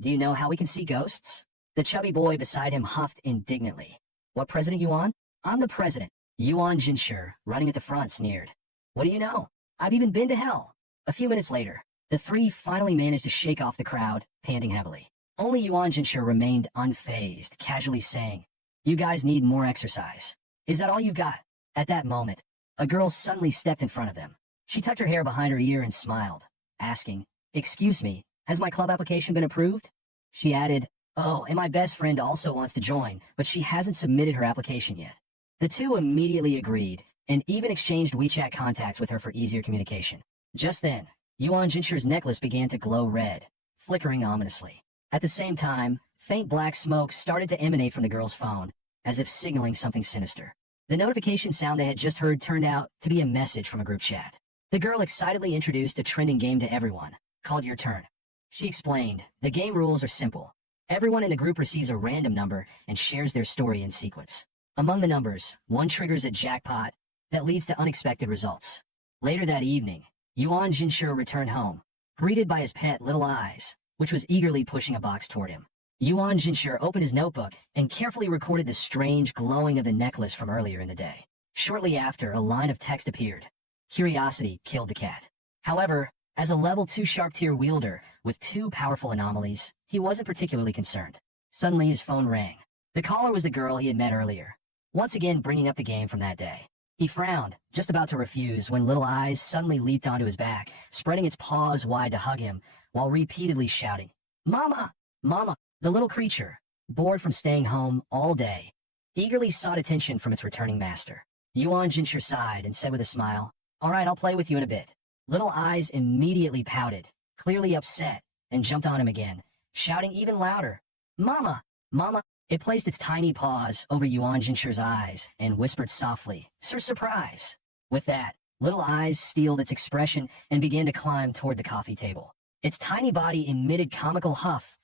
do you know how we can see ghosts? The chubby boy beside him huffed indignantly. What, President Yuan? I'm the president. Yuan Jinshi, running at the front, sneered. What do you know? I've even been to hell. A few minutes later, the three finally managed to shake off the crowd, panting heavily. Only Yuan Jinshi remained unfazed, casually saying, you guys need more exercise. Is that all you got? At that moment, a girl suddenly stepped in front of them. She tucked her hair behind her ear and smiled, asking, excuse me, has my club application been approved? She added, oh, and my best friend also wants to join, but she hasn't submitted her application yet. The two immediately agreed, and even exchanged WeChat contacts with her for easier communication. Just then, Yuan Jinshi's necklace began to glow red, flickering ominously. At the same time, faint black smoke started to emanate from the girl's phone, as if signaling something sinister. The notification sound they had just heard turned out to be a message from a group chat. The girl excitedly introduced a trending game to everyone, called Your Turn. She explained, the game rules are simple. Everyone in the group receives a random number and shares their story in sequence. Among the numbers, one triggers a jackpot that leads to unexpected results. Later that evening, Yuan Jinshi returned home, greeted by his pet Little Eyes, which was eagerly pushing a box toward him. Yuan Jinshi opened his notebook and carefully recorded the strange glowing of the necklace from earlier in the day. Shortly after, a line of text appeared. Curiosity killed the cat. However, as a level 2 sharp tier wielder with 2 powerful anomalies, he wasn't particularly concerned. Suddenly his phone rang. The caller was the girl he had met earlier, once again bringing up the game from that day. He frowned, just about to refuse, when Little Eyes suddenly leaped onto his back, spreading its paws wide to hug him, while repeatedly shouting, Mama! Mama! The little creature, bored from staying home all day, eagerly sought attention from its returning master. Yuan Jinshi sighed and said with a smile, all right, I'll play with you in a bit. Little Eyes immediately pouted, clearly upset, and jumped on him again, shouting even louder, Mama! Mama! It placed its tiny paws over Yuan Jinshi's eyes and whispered softly, surprise! With that, Little Eyes steeled its expression and began to climb toward the coffee table. Its tiny body emitted comical huff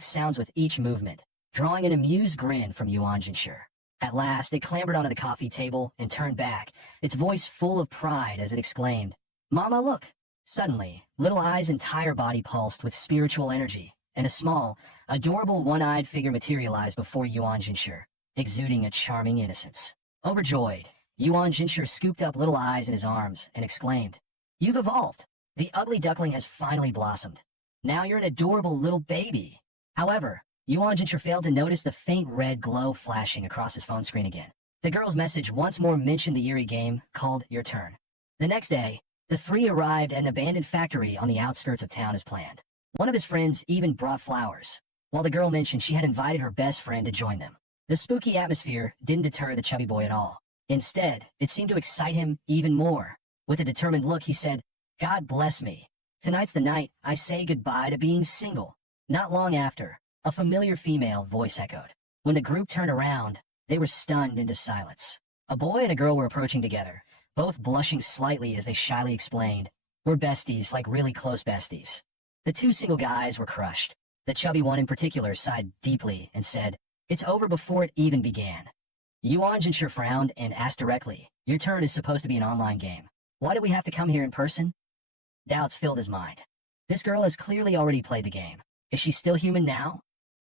sounds with each movement, drawing an amused grin from Yuan Jinshi. At last, it clambered onto the coffee table and turned back, its voice full of pride as it exclaimed, Mama, look! Suddenly, Little Eyes' entire body pulsed with spiritual energy, and a small, adorable one-eyed figure materialized before Yuan Jinshi, exuding a charming innocence. Overjoyed, Yuan Jinshi scooped up Little Eyes in his arms and exclaimed, You've evolved! The ugly duckling has finally blossomed. Now you're an adorable little baby! However, Yuan Jinshi failed to notice the faint red glow flashing across his phone screen again. The girl's message once more mentioned the eerie game called Your Turn. The next day, the three arrived at an abandoned factory on the outskirts of town as planned. One of his friends even brought flowers, while the girl mentioned she had invited her best friend to join them. The spooky atmosphere didn't deter the chubby boy at all. Instead, it seemed to excite him even more. With a determined look, he said, "God bless me. Tonight's the night I say goodbye to being single." Not long after, a familiar female voice echoed. When the group turned around, they were stunned into silence. A boy and a girl were approaching together, both blushing slightly as they shyly explained, "We're besties, like really close besties." The two single guys were crushed. The chubby one in particular sighed deeply and said, "It's over before it even began." Yuan Jinsher frowned and asked directly, "Your Turn is supposed to be an online game. Why do we have to come here in person?" Doubts filled his mind. This girl has clearly already played the game. Is she still human now?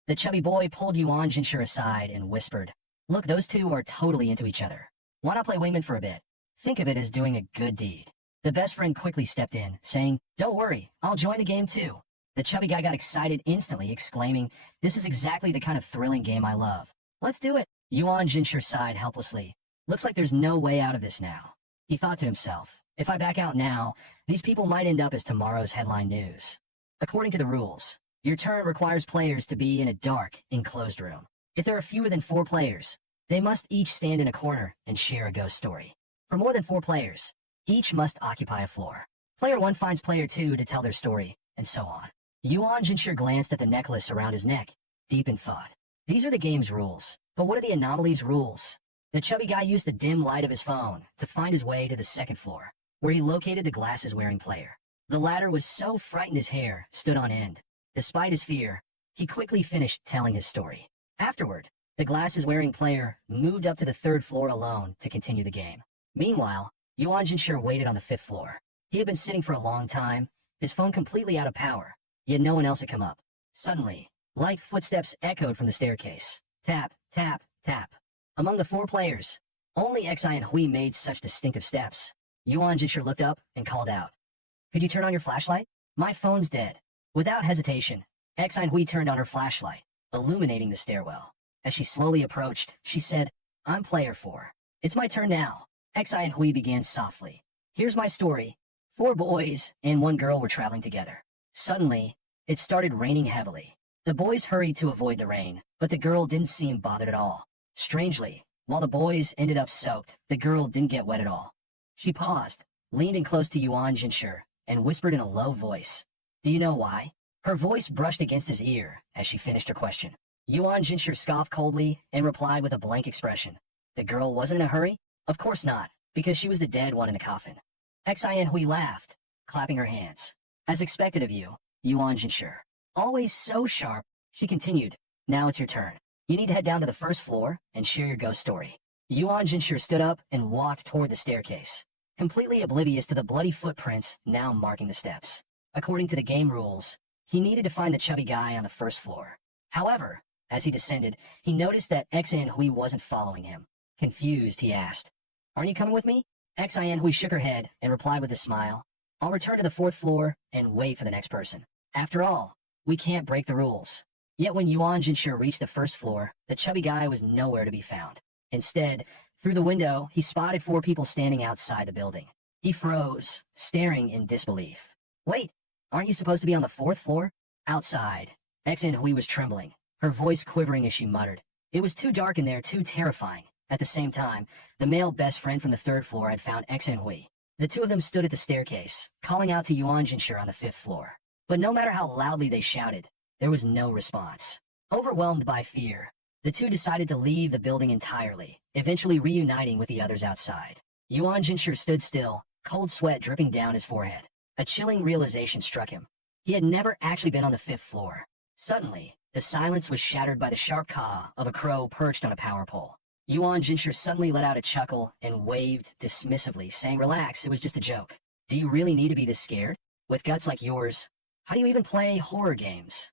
The chubby boy pulled Yuan Jinsher aside and whispered, "Look, those two are totally into each other. Why not play wingman for a bit? Think of it as doing a good deed." The best friend quickly stepped in, saying, "Don't worry, I'll join the game too." The chubby guy got excited instantly, exclaiming, "This is exactly the kind of thrilling game I love. Let's do it." Yuan Jinsher sighed helplessly. "Looks like there's no way out of this now." He thought to himself, "If I back out now, these people might end up as tomorrow's headline news." According to the rules, Your Turn requires players to be in a dark, enclosed room. If there are fewer than 4 players, they must each stand in a corner and share a ghost story. For more than 4 players, each must occupy a floor. Player 1 finds player 2 to tell their story, and so on. Yuan Jinsher glanced at the necklace around his neck, deep in thought. These are the game's rules, but what are the anomalies' rules? The chubby guy used the dim light of his phone to find his way to the second floor, where he located the glasses-wearing player. The latter was so frightened his hair stood on end. Despite his fear, he quickly finished telling his story. Afterward, the glasses-wearing player moved up to the 3rd floor alone to continue the game. Meanwhile, Yuan Jinsher waited on the 5th floor. He had been sitting for a long time, his phone completely out of power, yet no one else had come up. Suddenly, light footsteps echoed from the staircase. Tap, tap, tap. Among the 4 players, only Xi and Hui made such distinctive steps. Yuan Jinsher looked up and called out, "Could you turn on your flashlight? My phone's dead." Without hesitation, Xi and Hui turned on her flashlight, illuminating the stairwell. As she slowly approached, she said, "I'm player 4. It's my turn now." Xi and Hui began softly. "Here's my story. 4 boys and 1 girl were traveling together. Suddenly, it started raining heavily. The boys hurried to avoid the rain, but the girl didn't seem bothered at all. Strangely, while the boys ended up soaked, the girl didn't get wet at all." She paused, leaned in close to Yuan Jinsher, and whispered in a low voice, "Do you know why?" Her voice brushed against his ear as she finished her question. Yuan Jinsher scoffed coldly and replied with a blank expression. "The girl wasn't in a hurry? Of course not, because she was the dead one in the coffin." Xi and Hui laughed, clapping her hands. "As expected of you, Yuan Jinsher. Always so sharp." She continued, "Now it's your turn. You need to head down to the 1st floor and share your ghost story." Yuan Jinsher stood up and walked toward the staircase, completely oblivious to the bloody footprints now marking the steps. According to the game rules, he needed to find the chubby guy on the 1st floor. However, as he descended, he noticed that Xi and Hui wasn't following him. Confused, he asked, "Aren't you coming with me?" Xi and Hui shook her head and replied with a smile, "I'll return to the 4th floor and wait for the next person. After all, we can't break the rules." Yet when Yuan Jinsher reached the 1st floor, the chubby guy was nowhere to be found. Instead, through the window, he spotted 4 people standing outside the building. He froze, staring in disbelief. "Wait, aren't you supposed to be on the 4th floor?" Outside, Xi and Hui was trembling, her voice quivering as she muttered. It was too dark in there, too terrifying. At the same time, the male best friend from the 3rd floor had found Xi and Hui. The two of them stood at the staircase, calling out to Yuan Jinsher on the 5th floor. But no matter how loudly they shouted, there was no response. Overwhelmed by fear, the two decided to leave the building entirely, eventually reuniting with the others outside. Yuan Jinsher stood still, cold sweat dripping down his forehead. A chilling realization struck him. He had never actually been on the 5th floor. Suddenly, the silence was shattered by the sharp caw of a crow perched on a power pole. Yuan Jinsher suddenly let out a chuckle and waved dismissively, saying, "Relax, it was just a joke. Do you really need to be this scared? With guts like yours, how do you even play horror games?"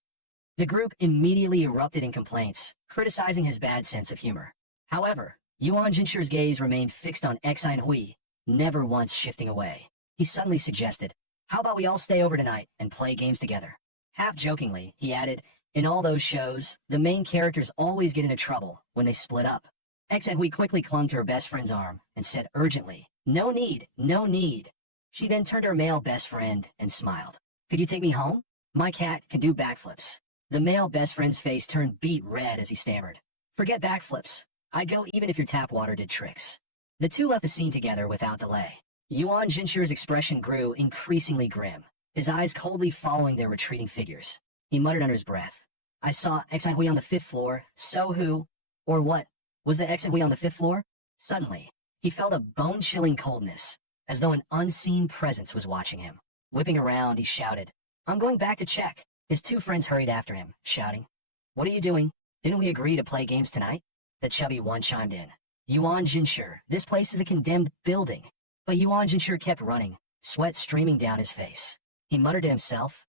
The group immediately erupted in complaints, criticizing his bad sense of humor. However, Yuan Jinsher's gaze remained fixed on Xi and Hui, never once shifting away. He suddenly suggested, "How about we all stay over tonight and play games together?" Half-jokingly, he added, "In all those shows, the main characters always get into trouble when they split up." Hui quickly clung to her best friend's arm and said urgently, "No need, no need." She then turned to her male best friend and smiled. "Could you take me home? My cat can do backflips." The male best friend's face turned beet red as he stammered. "Forget backflips. I'd go even if your tap water did tricks." The two left the scene together without delay. Yuan Jinshi's expression grew increasingly grim, his eyes coldly following their retreating figures. He muttered under his breath, "I saw Hui on the 5th floor, so who? Or what? Was the Hui on the 5th floor?" Suddenly, he felt a bone-chilling coldness, as though an unseen presence was watching him. Whipping around, he shouted, "I'm going back to check." His two friends hurried after him, shouting, "What are you doing? Didn't we agree to play games tonight?" The chubby one chimed in, "Yuan Jinshi, this place is a condemned building." But Yuan Jinshi kept running, sweat streaming down his face. He muttered to himself,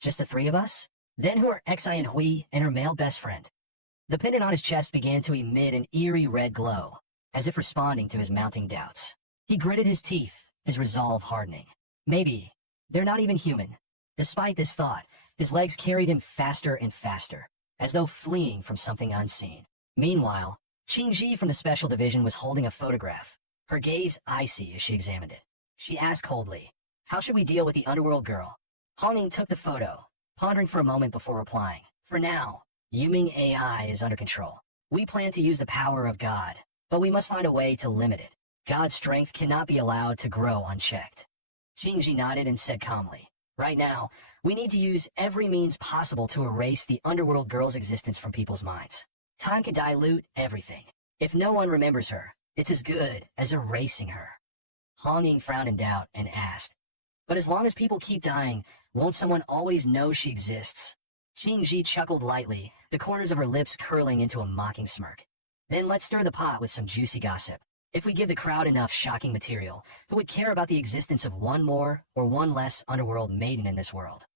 "Just the three of us? Then who are Xi and Hui and her male best friend?" The pendant on his chest began to emit an eerie red glow, as if responding to his mounting doubts. He gritted his teeth, his resolve hardening. Maybe they're not even human. Despite this thought, his legs carried him faster and faster, as though fleeing from something unseen. Meanwhile, Qingji from the Special Division was holding a photograph, her gaze icy as she examined it. She asked coldly, "How should we deal with the underworld girl?" Honging took the photo, pondering for a moment before replying, "For now, Yuming AI is under control. We plan to use the power of God, but we must find a way to limit it. God's strength cannot be allowed to grow unchecked." Qingji nodded and said calmly, "Right now, we need to use every means possible to erase the underworld girl's existence from people's minds. Time can dilute everything. If no one remembers her, it's as good as erasing her." Honging frowned in doubt and asked, "But as long as people keep dying, won't someone always know she exists?" Qingji chuckled lightly, the corners of her lips curling into a mocking smirk. "Then let's stir the pot with some juicy gossip. If we give the crowd enough shocking material, who would care about the existence of one more or one less underworld maiden in this world?"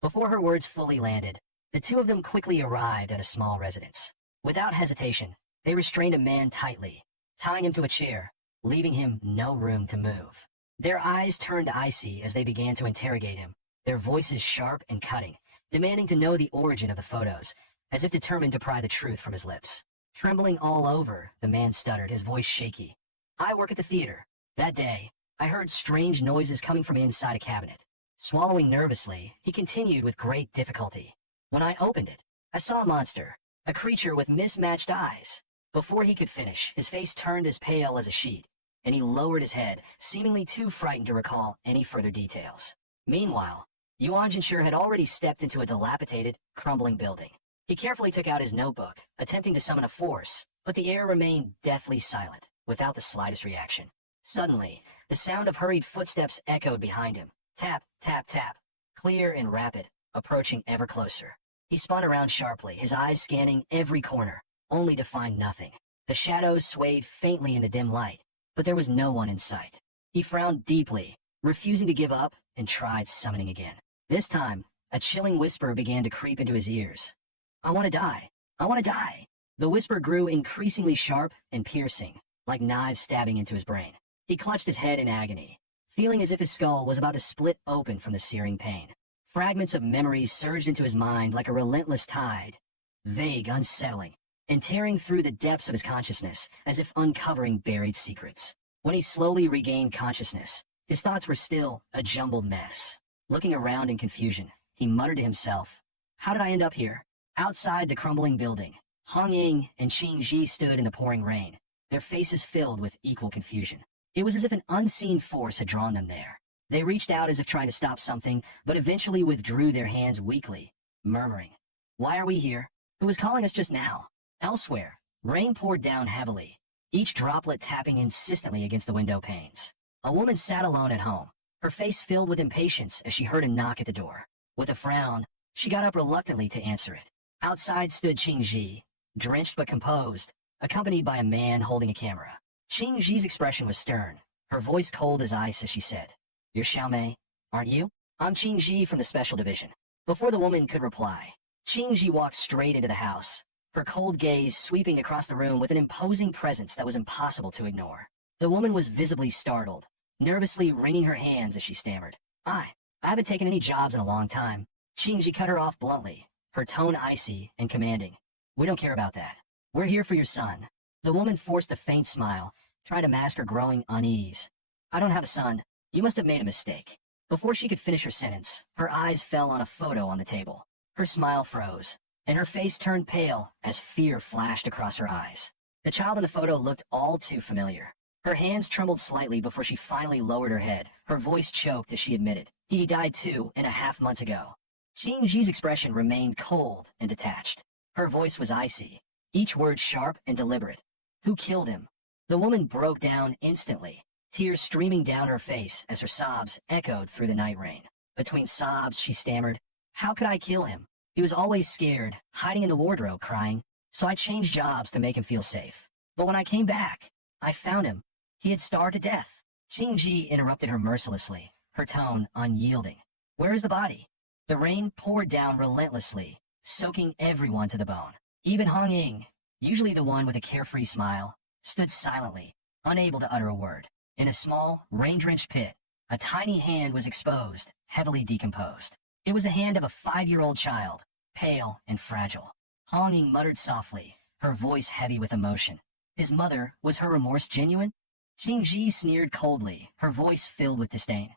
Before her words fully landed, the two of them quickly arrived at a small residence. Without hesitation, they restrained a man tightly, tying him to a chair, leaving him no room to move. Their eyes turned icy as they began to interrogate him, their voices sharp and cutting, demanding to know the origin of the photos, as if determined to pry the truth from his lips. Trembling all over, the man stuttered, his voice shaky. "I work at the theater. That day, I heard strange noises coming from inside a cabinet." Swallowing nervously, he continued with great difficulty. "When I opened it, I saw a monster, a creature with mismatched eyes." Before he could finish, his face turned as pale as a sheet, and he lowered his head, seemingly too frightened to recall any further details. Meanwhile, Yuan Jinshi had already stepped into a dilapidated, crumbling building. He carefully took out his notebook, attempting to summon a force, but the air remained deathly silent, without the slightest reaction. Suddenly, the sound of hurried footsteps echoed behind him. Tap, tap, tap. Clear and rapid, approaching ever closer. He spun around sharply, his eyes scanning every corner, only to find nothing. The shadows swayed faintly in the dim light, but there was no one in sight. He frowned deeply, refusing to give up, and tried summoning again. This time, a chilling whisper began to creep into his ears. "I want to die. I want to die." The whisper grew increasingly sharp and piercing, like knives stabbing into his brain. He clutched his head in agony, feeling as if his skull was about to split open from the searing pain. Fragments of memories surged into his mind like a relentless tide, vague, unsettling, and tearing through the depths of his consciousness as if uncovering buried secrets. When he slowly regained consciousness, his thoughts were still a jumbled mess. Looking around in confusion, he muttered to himself, "How did I end up here?" Outside the crumbling building, Hong Ying and Qingji stood in the pouring rain, their faces filled with equal confusion. It was as if an unseen force had drawn them there. They reached out as if trying to stop something, but eventually withdrew their hands weakly, murmuring, "Why are we here? Who was calling us just now?" Elsewhere, rain poured down heavily, each droplet tapping insistently against the window panes. A woman sat alone at home, her face filled with impatience as she heard a knock at the door. With a frown, she got up reluctantly to answer it. Outside stood Qingji, drenched but composed, accompanied by a man holding a camera. Qingji's expression was stern, her voice cold as ice as she said, "You're Xiaomei, aren't you?" "I'm Qingji from the Special Division." Before the woman could reply, Qingji walked straight into the house, her cold gaze sweeping across the room with an imposing presence that was impossible to ignore. The woman was visibly startled, nervously wringing her hands as she stammered, I haven't taken any jobs in a long time." Qingji cut her off bluntly, her tone icy and commanding. "We don't care about that. We're here for your son." The woman forced a faint smile, trying to mask her growing unease. I don't have a son. You must have made a mistake. Before she could finish her sentence, her eyes fell on a photo on the table. Her smile froze, and her face turned pale as fear flashed across her eyes. The child in the photo looked all too familiar. Her hands trembled slightly before she finally lowered her head. Her voice choked as she admitted, he died 2.5 months ago. Xingji's expression remained cold and detached. Her voice was icy, each word sharp and deliberate. Who killed him? The woman broke down instantly, tears streaming down her face as her sobs echoed through the night rain. Between sobs, she stammered, how could I kill him? He was always scared, hiding in the wardrobe, crying, so I changed jobs to make him feel safe. But when I came back, I found him. He had starved to death. Xingji interrupted her mercilessly, her tone unyielding. Where is the body? The rain poured down relentlessly, soaking everyone to the bone. Even Hong Ying, usually the one with a carefree smile, stood silently, unable to utter a word. In a small, rain-drenched pit, a tiny hand was exposed, heavily decomposed. It was the hand of a 5-year-old child, pale and fragile. Hong Ying muttered softly, her voice heavy with emotion. His mother, was her remorse genuine? Xingji sneered coldly, her voice filled with disdain.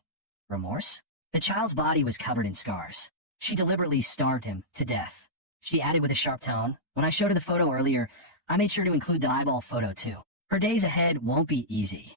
Remorse? The child's body was covered in scars. She deliberately starved him to death. She added with a sharp tone, when I showed her the photo earlier, I made sure to include the eyeball photo too. Her days ahead won't be easy.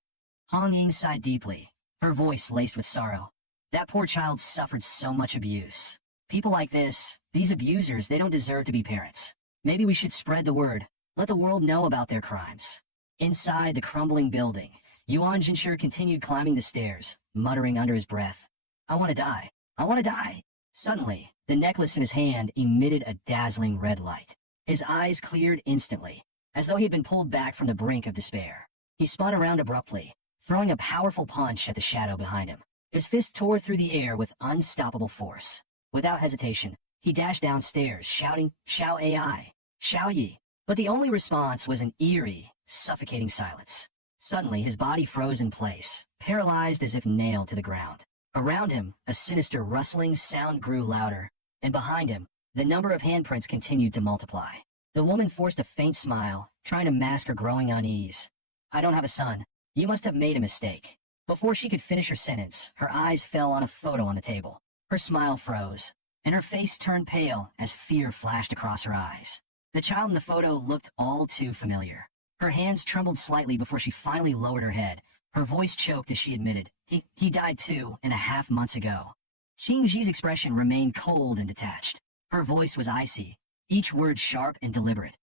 Hong Ying sighed deeply, her voice laced with sorrow. That poor child suffered so much abuse. People like this, these abusers, they don't deserve to be parents. Maybe we should spread the word, let the world know about their crimes. Inside the crumbling building, Yuan Jinsher continued climbing the stairs, muttering under his breath, I want to die. I want to die. Suddenly, the necklace in his hand emitted a dazzling red light. His eyes cleared instantly, as though he had been pulled back from the brink of despair. He spun around abruptly, throwing a powerful punch at the shadow behind him. His fist tore through the air with unstoppable force. Without hesitation, he dashed downstairs, shouting, Xiao AI, Xiao Yi. But the only response was an eerie, suffocating silence. Suddenly, his body froze in place, paralyzed as if nailed to the ground. Around him, a sinister rustling sound grew louder, and behind him, the number of handprints continued to multiply. The woman forced a faint smile, trying to mask her growing unease. I don't have a son. You must have made a mistake. Before she could finish her sentence, her eyes fell on a photo on the table. Her smile froze, and her face turned pale as fear flashed across her eyes. The child in the photo looked all too familiar. Her hands trembled slightly before she finally lowered her head. Her voice choked as she admitted, he died 2.5 months ago. Xingji's expression remained cold and detached. Her voice was icy, each word sharp and deliberate.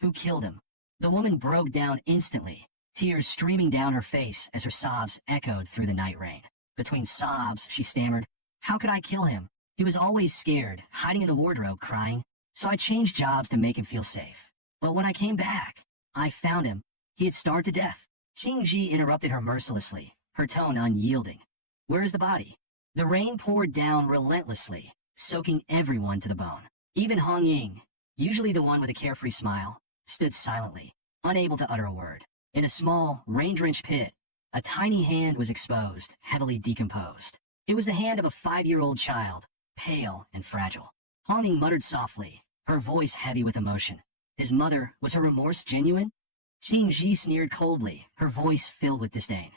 Who killed him? The woman broke down instantly, tears streaming down her face as her sobs echoed through the night rain. Between sobs, she stammered, how could I kill him? He was always scared, hiding in the wardrobe, crying, so I changed jobs to make him feel safe. But when I came back, I found him. He had starved to death. Xingji interrupted her mercilessly, her tone unyielding. Where is the body? The rain poured down relentlessly, soaking everyone to the bone. Even Hong Ying, usually the one with a carefree smile, stood silently, unable to utter a word. In a small, rain-drenched pit, a tiny hand was exposed, heavily decomposed. It was the hand of a 5-year-old child, pale and fragile. Hong Ying muttered softly, her voice heavy with emotion. His mother, was her remorse genuine? Xingji sneered coldly, her voice filled with disdain.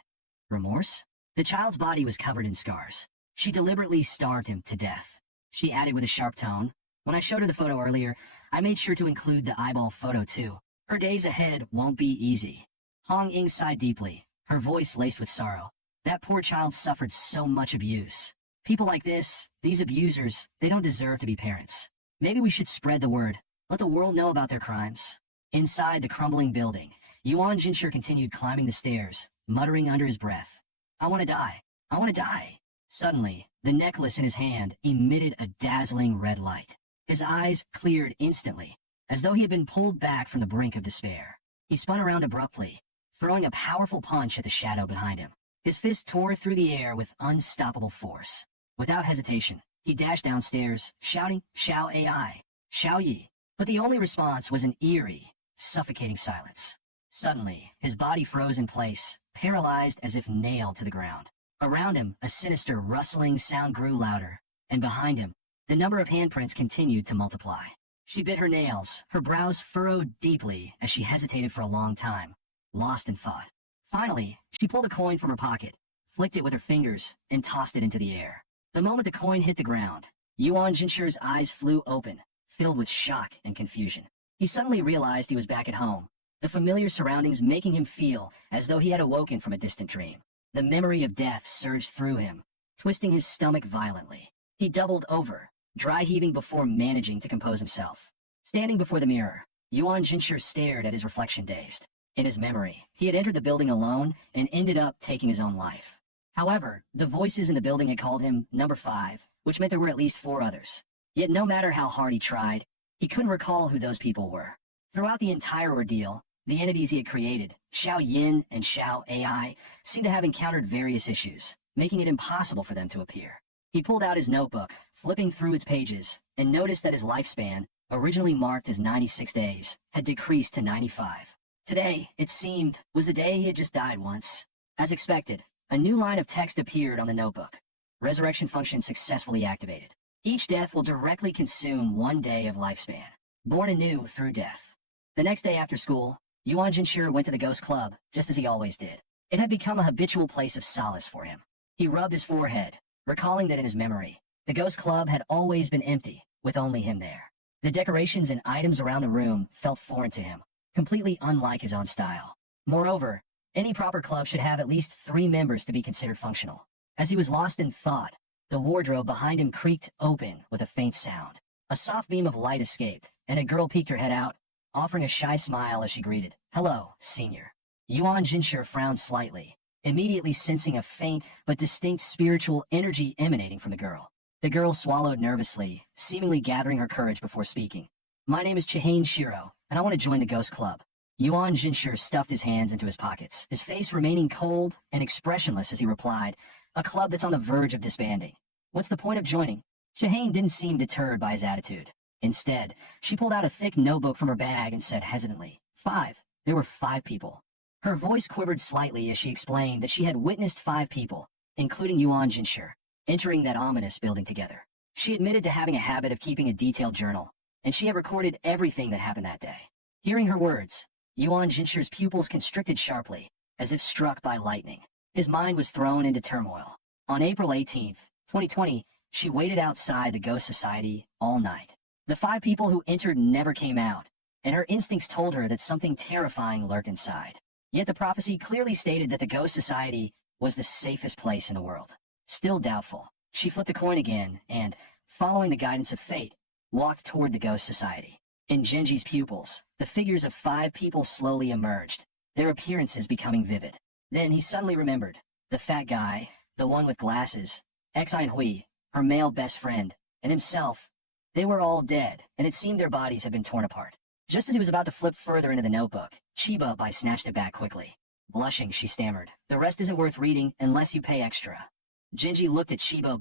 Remorse? The child's body was covered in scars. She deliberately starved him to death. She added with a sharp tone, when I showed her the photo earlier, I made sure to include the eyeball photo too. Her days ahead won't be easy. Hong Ying sighed deeply, her voice laced with sorrow. That poor child suffered so much abuse. People like this, these abusers, they don't deserve to be parents. Maybe we should spread the word, let the world know about their crimes. Inside the crumbling building, Yuan Jinsher continued climbing the stairs, muttering under his breath. I want to die. I want to die. Suddenly, the necklace in his hand emitted a dazzling red light. His eyes cleared instantly, as though he had been pulled back from the brink of despair. He spun around abruptly, throwing a powerful punch at the shadow behind him. His fist tore through the air with unstoppable force. Without hesitation, he dashed downstairs, shouting, Xiao AI, Xiao Yi. But the only response was an eerie, suffocating silence. Suddenly, his body froze in place, paralyzed as if nailed to the ground. Around him, a sinister rustling sound grew louder, and behind him, the number of handprints continued to multiply. She bit her nails, her brows furrowed deeply as she hesitated for a long time, lost in thought. Finally, she pulled a coin from her pocket, flicked it with her fingers, and tossed it into the air. The moment the coin hit the ground, Yuan Jinshi's eyes flew open, filled with shock and confusion. He suddenly realized he was back at home, the familiar surroundings making him feel as though he had awoken from a distant dream. The memory of death surged through him, twisting his stomach violently. He doubled over, dry heaving before managing to compose himself. Standing before the mirror, Yuan Jinshi stared at his reflection dazed. In his memory, he had entered the building alone and ended up taking his own life. However, the voices in the building had called him number 5, which meant there were at least 4 others. Yet no matter how hard he tried, he couldn't recall who those people were. Throughout the entire ordeal, the entities he had created, Xiao Yin and Xiao AI, seemed to have encountered various issues, making it impossible for them to appear. He pulled out his notebook, flipping through its pages, and noticed that his lifespan, originally marked as 96 days, had decreased to 95. Today, it seemed, was the day he had just died once. As expected, a new line of text appeared on the notebook. Resurrection function successfully activated. Each death will directly consume 1 day of lifespan, born anew through death. The next day after school, Yuan Jinshi went to the Ghost Club, just as he always did. It had become a habitual place of solace for him. He rubbed his forehead, recalling that in his memory, the Ghost Club had always been empty, with only him there. The decorations and items around the room felt foreign to him, completely unlike his own style. Moreover, any proper club should have at least 3 members to be considered functional. As he was lost in thought, the wardrobe behind him creaked open with a faint sound. A soft beam of light escaped, and a girl peeked her head out, offering a shy smile as she greeted, "Hello, senior." Yuan Jinshi frowned slightly, immediately sensing a faint but distinct spiritual energy emanating from the girl. The girl swallowed nervously, seemingly gathering her courage before speaking. "My name is Chihane Shiro, and I want to join the Ghost Club." Yuan Jinshi stuffed his hands into his pockets, his face remaining cold and expressionless as he replied, "A club that's on the verge of disbanding. What's the point of joining?" Chihane didn't seem deterred by his attitude. Instead, she pulled out a thick notebook from her bag and said hesitantly, 5. There were 5 people. Her voice quivered slightly as she explained that she had witnessed 5 people, including Yuan Jinshi, entering that ominous building together. She admitted to having a habit of keeping a detailed journal, and she had recorded everything that happened that day. Hearing her words, Yuan Jinshi's pupils constricted sharply, as if struck by lightning. His mind was thrown into turmoil. On April 18th, 2020, she waited outside the Ghost Society all night. The 5 people who entered never came out, and her instincts told her that something terrifying lurked inside. Yet the prophecy clearly stated that the Ghost Society was the safest place in the world. Still doubtful, she flipped a coin again and, following the guidance of fate, walked toward the Ghost Society. In Genji's pupils, the figures of 5 people slowly emerged, their appearances becoming vivid. Then he suddenly remembered. The fat guy, the one with glasses, Xin Hui, her male best friend, and himself. They were all dead, and it seemed their bodies had been torn apart. Just as he was about to flip further into the notebook, Chiba snatched it back quickly. Blushing, she stammered, "The rest isn't worth reading unless you pay extra." Genji looked at Chiba,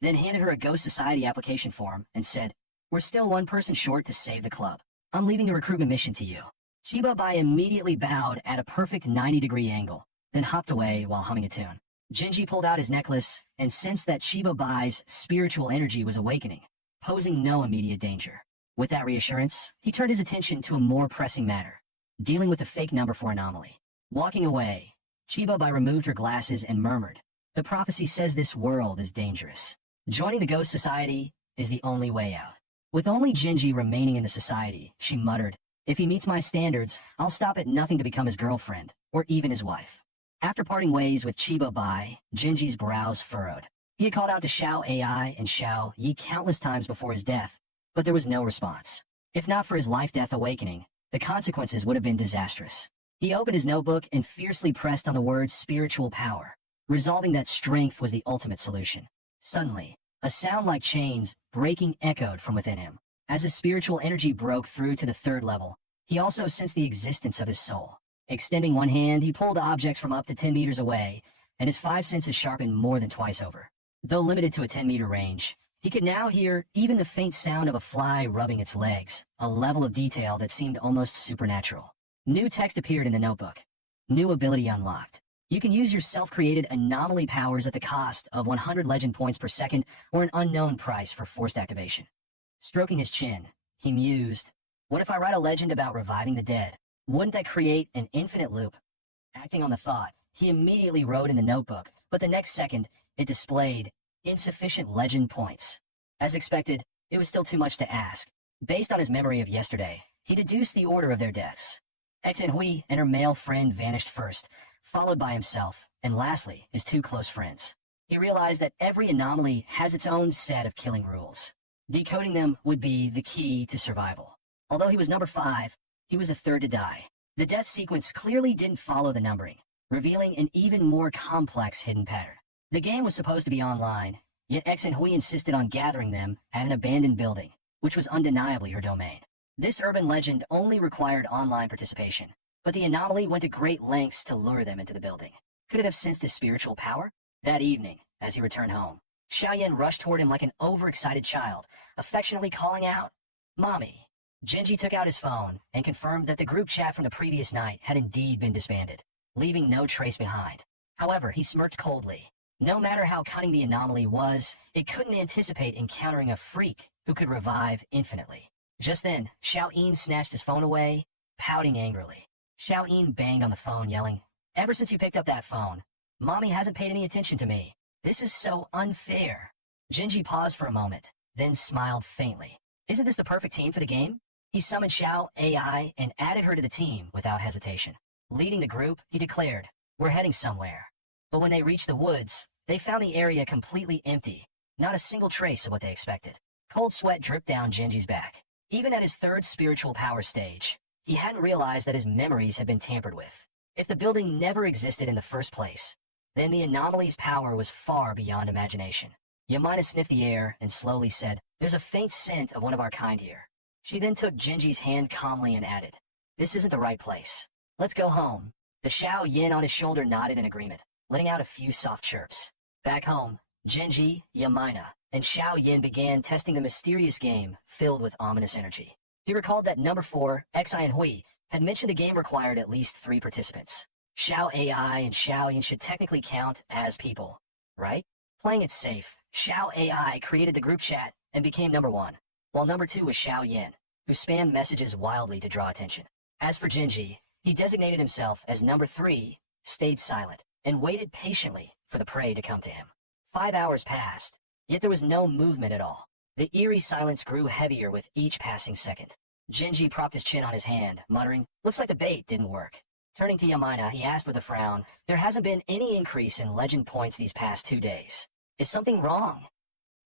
then handed her a Ghost Society application form and said, "We're still 1 person short to save the club. I'm leaving the recruitment mission to you." Chiba immediately bowed at a perfect 90-degree angle, then hopped away while humming a tune. Genji pulled out his necklace and sensed that Chiba spiritual energy was awakening, posing no immediate danger. With that reassurance, he turned his attention to a more pressing matter, dealing with the fake number 4 anomaly. Walking away, Chiba removed her glasses and murmured, "The prophecy says this world is dangerous. Joining the Ghost Society is the only way out." With only Genji remaining in the society, she muttered, "If he meets my standards, I'll stop at nothing to become his girlfriend, or even his wife." After parting ways with Chiba, Genji's brows furrowed. He had called out to Xiao AI and Xiao Yi countless times before his death, but there was no response. If not for his life-death awakening, the consequences would have been disastrous. He opened his notebook and fiercely pressed on the word spiritual power, resolving that strength was the ultimate solution. Suddenly, a sound like chains breaking echoed from within him. As his spiritual energy broke through to the 3rd level, he also sensed the existence of his soul. Extending one hand, he pulled objects from up to 10 meters away, and his 5 senses sharpened more than twice over. Though limited to a 10-meter range, he could now hear even the faint sound of a fly rubbing its legs, a level of detail that seemed almost supernatural. New text appeared in the notebook. New ability unlocked. You can use your self-created anomaly powers at the cost of 100 legend points per second or an unknown price for forced activation. Stroking his chin, he mused. What if I write a legend about reviving the dead? Wouldn't that create an infinite loop? Acting on the thought, he immediately wrote in the notebook, but the next second, it displayed insufficient legend points. As expected, it was still too much to ask. Based on his memory of yesterday, he deduced the order of their deaths. Hui and her male friend vanished first, followed by himself, and lastly, his two close friends. He realized that every anomaly has its own set of killing rules. Decoding them would be the key to survival. Although he was number 5, he was the third to die. The death sequence clearly didn't follow the numbering, revealing an even more complex hidden pattern. The game was supposed to be online, yet Hui insisted on gathering them at an abandoned building, which was undeniably her domain. This urban legend only required online participation, but the anomaly went to great lengths to lure them into the building. Could it have sensed his spiritual power? That evening, as he returned home, Xiaoyan rushed toward him like an overexcited child, affectionately calling out, "Mommy." Genji took out his phone and confirmed that the group chat from the previous night had indeed been disbanded, leaving no trace behind. However, he smirked coldly. No matter how cunning the anomaly was, it couldn't anticipate encountering a freak who could revive infinitely. Just then, Xiaoyan snatched his phone away, pouting angrily. Xiaoyan banged on the phone, yelling, "Ever since you picked up that phone, Mommy hasn't paid any attention to me. This is so unfair." Genji paused for a moment, then smiled faintly. Isn't this the perfect team for the game? He summoned Zhao AI and added her to the team without hesitation. Leading the group, he declared, "We're heading somewhere." But when they reached the woods, they found the area completely empty, not a single trace of what they expected. Cold sweat dripped down Genji's back. Even at his third spiritual power stage, he hadn't realized that his memories had been tampered with. If the building never existed in the first place, then the anomaly's power was far beyond imagination. Yamina sniffed the air and slowly said, "There's a faint scent of one of our kind here." She then took Genji's hand calmly and added, "This isn't the right place. Let's go home." The Xiao Yin on his shoulder nodded in agreement, letting out a few soft chirps. Back home, Genji, Yamina, and Xiao Yin began testing the mysterious game filled with ominous energy. He recalled that number 4, Hui, had mentioned the game required at least 3 participants. Xiao AI and Xiao Yin should technically count as people, right? Playing it safe, Xiao AI created the group chat and became number 1, while number 2 was Xiao Yin, who spammed messages wildly to draw attention. As for Genji, he designated himself as number 3, stayed silent, and waited patiently for the prey to come to him. 5 hours passed, yet there was no movement at all. The eerie silence grew heavier with each passing second. Genji propped his chin on his hand, muttering, "Looks like the bait didn't work." Turning to Yamina, he asked with a frown, "There hasn't been any increase in legend points these past 2 days. Is something wrong?"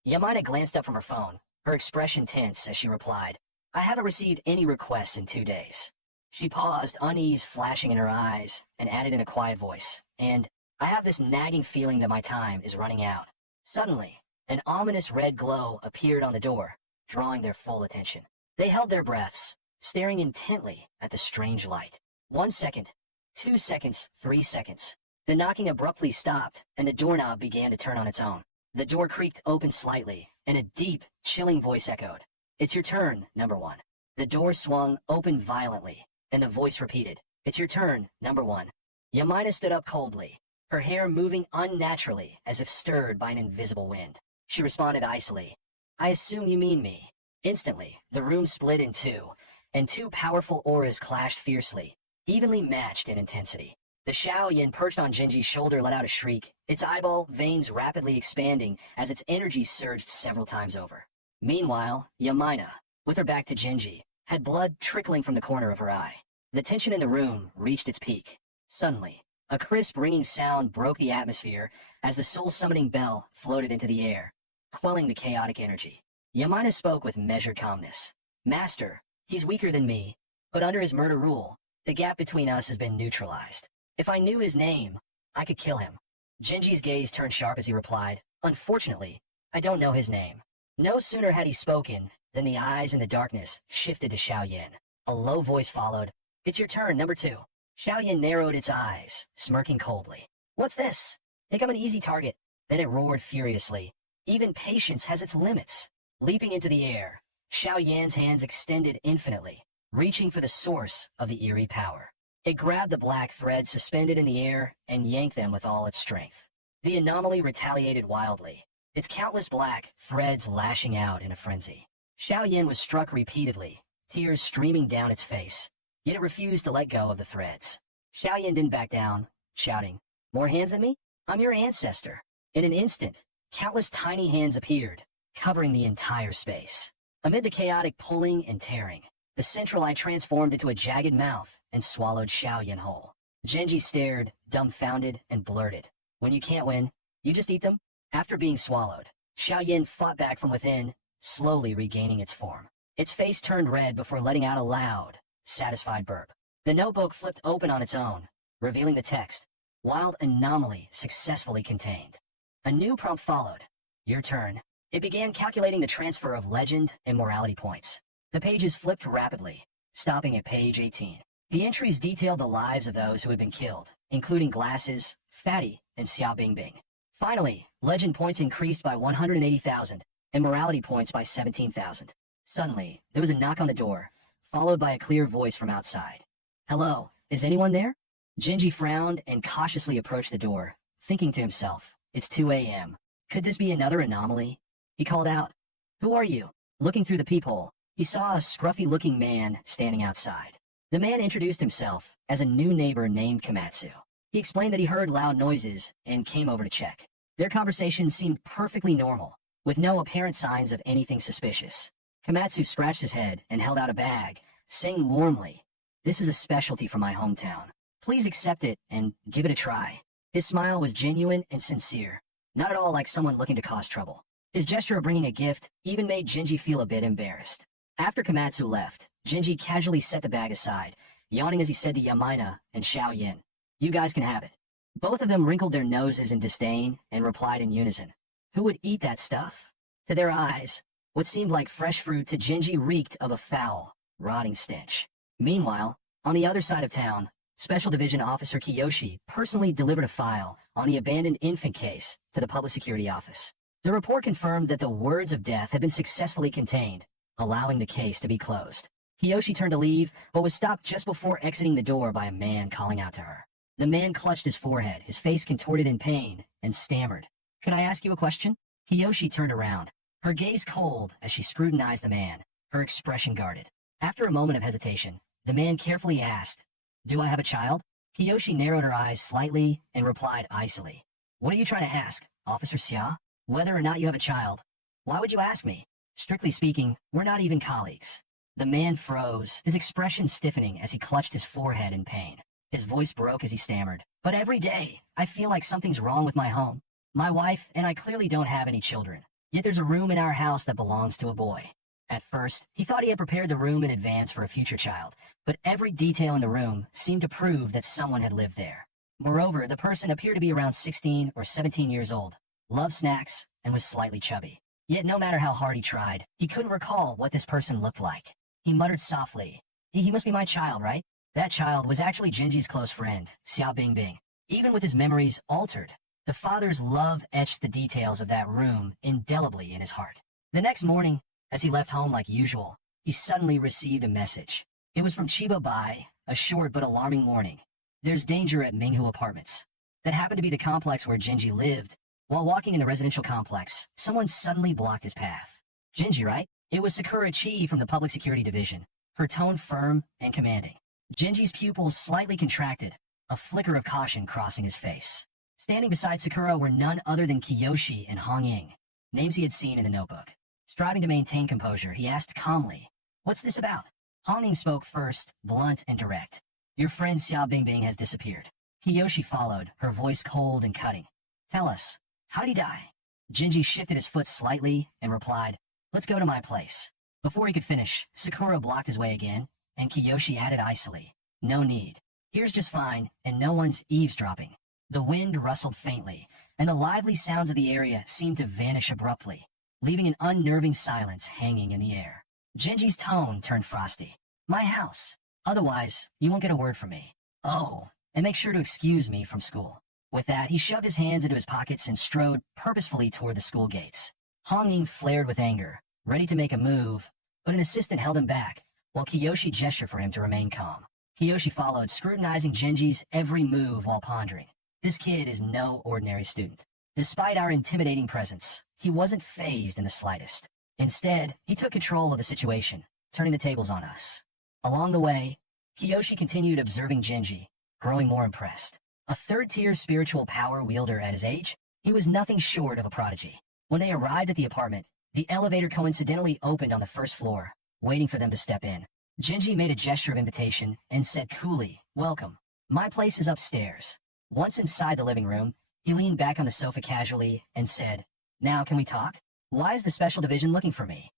Yamina glanced up from her phone, her expression tense as she replied, "I haven't received any requests in 2 days." She paused, unease flashing in her eyes, and added in a quiet voice, "And I have this nagging feeling that my time is running out." Suddenly, an ominous red glow appeared on the door, drawing their full attention. They held their breaths, staring intently at the strange light. 1 second, 2 seconds, 3 seconds. The knocking abruptly stopped, and the doorknob began to turn on its own. The door creaked open slightly, and a deep, chilling voice echoed, "It's your turn, number 1." The door swung open violently, and the voice repeated, "It's your turn, number 1." Yamina stood up coldly, her hair moving unnaturally as if stirred by an invisible wind. She responded icily, "I assume you mean me." Instantly, the room split in two, and 2 powerful auras clashed fiercely, evenly matched in intensity. The Xiao Yin perched on Genji's shoulder let out a shriek, its eyeball veins rapidly expanding as its energy surged several times over. Meanwhile, Yamina, with her back to Genji, had blood trickling from the corner of her eye. The tension in the room reached its peak. Suddenly, a crisp ringing sound broke the atmosphere as the soul-summoning bell floated into the air, quelling the chaotic energy. Yamina spoke with measured calmness. "Master, he's weaker than me, but under his murder rule, the gap between us has been neutralized. If I knew his name, I could kill him." Genji's gaze turned sharp as he replied, "Unfortunately, I don't know his name." No sooner had he spoken than the eyes in the darkness shifted to Xiao Yin. A low voice followed, "It's your turn, number 2. Xiao Yin narrowed its eyes, smirking coldly. "What's this? Think I'm an easy target?" Then it roared furiously. "Even patience has its limits." Leaping into the air, Xiao Yan's hands extended infinitely, reaching for the source of the eerie power. It grabbed the black thread suspended in the air and yanked them with all its strength. The anomaly retaliated wildly, its countless black threads lashing out in a frenzy. Xiao Yin was struck repeatedly, tears streaming down its face, yet it refused to let go of the threads. Xiao Yin didn't back down, shouting, "More hands than me? I'm your ancestor." In an instant, countless tiny hands appeared, covering the entire space. Amid the chaotic pulling and tearing, the central eye transformed into a jagged mouth and swallowed Xiao Yin whole. Genji stared, dumbfounded, and blurted, "When you can't win, you just eat them?" After being swallowed, Xiao Yin fought back from within, slowly regaining its form. Its face turned red before letting out a loud, satisfied burp. The notebook flipped open on its own, revealing the text, "Wild anomaly successfully contained." A new prompt followed. "Your turn." It began calculating the transfer of legend and morality points. The pages flipped rapidly, stopping at page 18. The entries detailed the lives of those who had been killed, including Glasses, Fatty, and Xiao Bingbing. Finally, legend points increased by 180,000, and morality points by 17,000. Suddenly, there was a knock on the door, followed by a clear voice from outside. "Hello, is anyone there?" Genji frowned and cautiously approached the door, thinking to himself, "It's 2 a.m. Could this be another anomaly?" He called out, "Who are you?" Looking through the peephole, he saw a scruffy-looking man standing outside. The man introduced himself as a new neighbor named Komatsu. He explained that he heard loud noises and came over to check. Their conversation seemed perfectly normal, with no apparent signs of anything suspicious. Komatsu scratched his head and held out a bag, saying warmly, "This is a specialty from my hometown. Please accept it and give it a try." His smile was genuine and sincere, not at all like someone looking to cause trouble. His gesture of bringing a gift even made Genji feel a bit embarrassed. After Komatsu left, Genji casually set the bag aside, yawning as he said to Yamaina and Xiao Yin, "You guys can have it." Both of them wrinkled their noses in disdain and replied in unison, "Who would eat that stuff?" To their eyes, what seemed like fresh fruit to Genji reeked of a foul, rotting stench. Meanwhile, on the other side of town, Special Division Officer Kiyoshi personally delivered a file on the abandoned infant case to the Public Security Office. The report confirmed that the words of death had been successfully contained, allowing the case to be closed. Kiyoshi turned to leave, but was stopped just before exiting the door by a man calling out to her. The man clutched his forehead, his face contorted in pain, and stammered, "Can I ask you a question?" Kiyoshi turned around, her gaze cold as she scrutinized the man, her expression guarded. After a moment of hesitation, the man carefully asked, "Do I have a child?" Kiyoshi narrowed her eyes slightly and replied icily, "What are you trying to ask, Officer Xia? Whether or not you have a child? Why would you ask me? Strictly speaking, we're not even colleagues." The man froze, his expression stiffening as he clutched his forehead in pain. His voice broke as he stammered, "But every day, I feel like something's wrong with my home. My wife and I clearly don't have any children, yet there's a room in our house that belongs to a boy." At first, he thought he had prepared the room in advance for a future child, but every detail in the room seemed to prove that someone had lived there. Moreover, the person appeared to be around 16 or 17 years old, loved snacks, and was slightly chubby. Yet no matter how hard he tried, he couldn't recall what this person looked like. He muttered softly, He must be my child, right?" That child was actually Genji's close friend, Xiao Bingbing. Even with his memories altered, the father's love etched the details of that room indelibly in his heart. The next morning, as he left home like usual, he suddenly received a message. It was from Chiba Bai, a short but alarming warning. "There's danger at Minghu Apartments." That happened to be the complex where Genji lived. While walking in the residential complex, someone suddenly blocked his path. "Genji, right?" It was Sakura Chi from the Public Security Division, her tone firm and commanding. Genji's pupils slightly contracted, a flicker of caution crossing his face. Standing beside Sakura were none other than Kiyoshi and Hong Ying, names he had seen in the notebook. Striving to maintain composure, he asked calmly, "What's this about?" Hong Ying spoke first, blunt and direct. "Your friend Xiao Bingbing has disappeared." Kiyoshi followed, her voice cold and cutting. "Tell us, how did he die?" Genji shifted his foot slightly and replied, "Let's go to my place." Before he could finish, Sakura blocked his way again, and Kiyoshi added icily, "No need. Here's just fine, and no one's eavesdropping." The wind rustled faintly, and the lively sounds of the area seemed to vanish abruptly, leaving an unnerving silence hanging in the air. Genji's tone turned frosty. "My house. Otherwise, you won't get a word from me. Oh, and make sure to excuse me from school." With that, he shoved his hands into his pockets and strode purposefully toward the school gates. Hong Ying flared with anger, ready to make a move, but an assistant held him back, while Kiyoshi gestured for him to remain calm. Kiyoshi followed, scrutinizing Genji's every move while pondering. This kid is no ordinary student. Despite our intimidating presence, he wasn't fazed in the slightest. Instead, he took control of the situation, turning the tables on us. Along the way, Kiyoshi continued observing Genji, growing more impressed. A third-tier spiritual power wielder at his age, he was nothing short of a prodigy. When they arrived at the apartment, the elevator coincidentally opened on the first floor, waiting for them to step in. Genji made a gesture of invitation and said coolly, "Welcome. My place is upstairs." Once inside the living room, he leaned back on the sofa casually and said, "Now can we talk? Why is the special division looking for me?"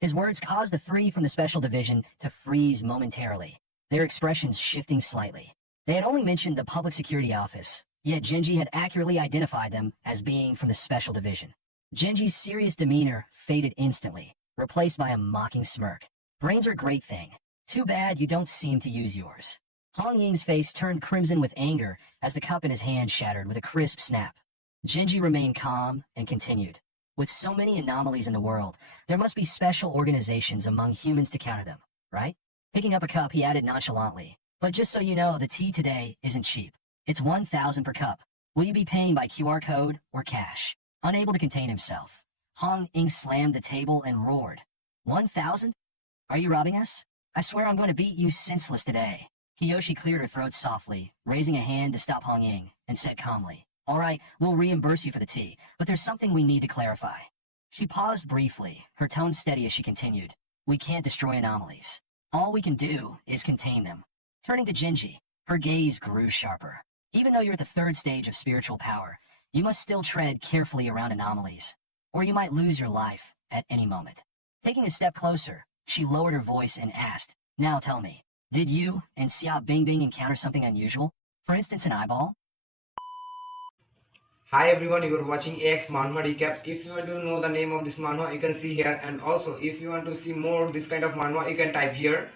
His words caused the three from the special division to freeze momentarily, their expressions shifting slightly. They had only mentioned the public security office, yet Genji had accurately identified them as being from the special division. Genji's serious demeanor faded instantly, replaced by a mocking smirk. "Brains are a great thing. Too bad you don't seem to use yours." Hong Ying's face turned crimson with anger as the cup in his hand shattered with a crisp snap. Genji remained calm and continued. "With so many anomalies in the world, there must be special organizations among humans to counter them, right?" Picking up a cup, he added nonchalantly, "But just so you know, the tea today isn't cheap. It's 1,000 per cup. Will you be paying by QR code or cash?" Unable to contain himself, Hong Ying slammed the table and roared. 1,000? Are you robbing us? I swear I'm going to beat you senseless today." Kiyoshi cleared her throat softly, raising a hand to stop Hong Ying, and said calmly, "All right, we'll reimburse you for the tea, but there's something we need to clarify." She paused briefly, her tone steady as she continued. "We can't destroy anomalies. All we can do is contain them." Turning to Genji, her gaze grew sharper. "Even though you're at the third stage of spiritual power, you must still tread carefully around anomalies, or you might lose your life at any moment." Taking a step closer, she lowered her voice and asked, "Now tell me, did you and Xia Bingbing encounter something unusual? For instance, an eyeball?" Hi everyone, you are watching AX Manhwa Recap. If you want to know the name of this manhwa, you can see here. And also, if you want to see more this kind of manhwa, you can type here.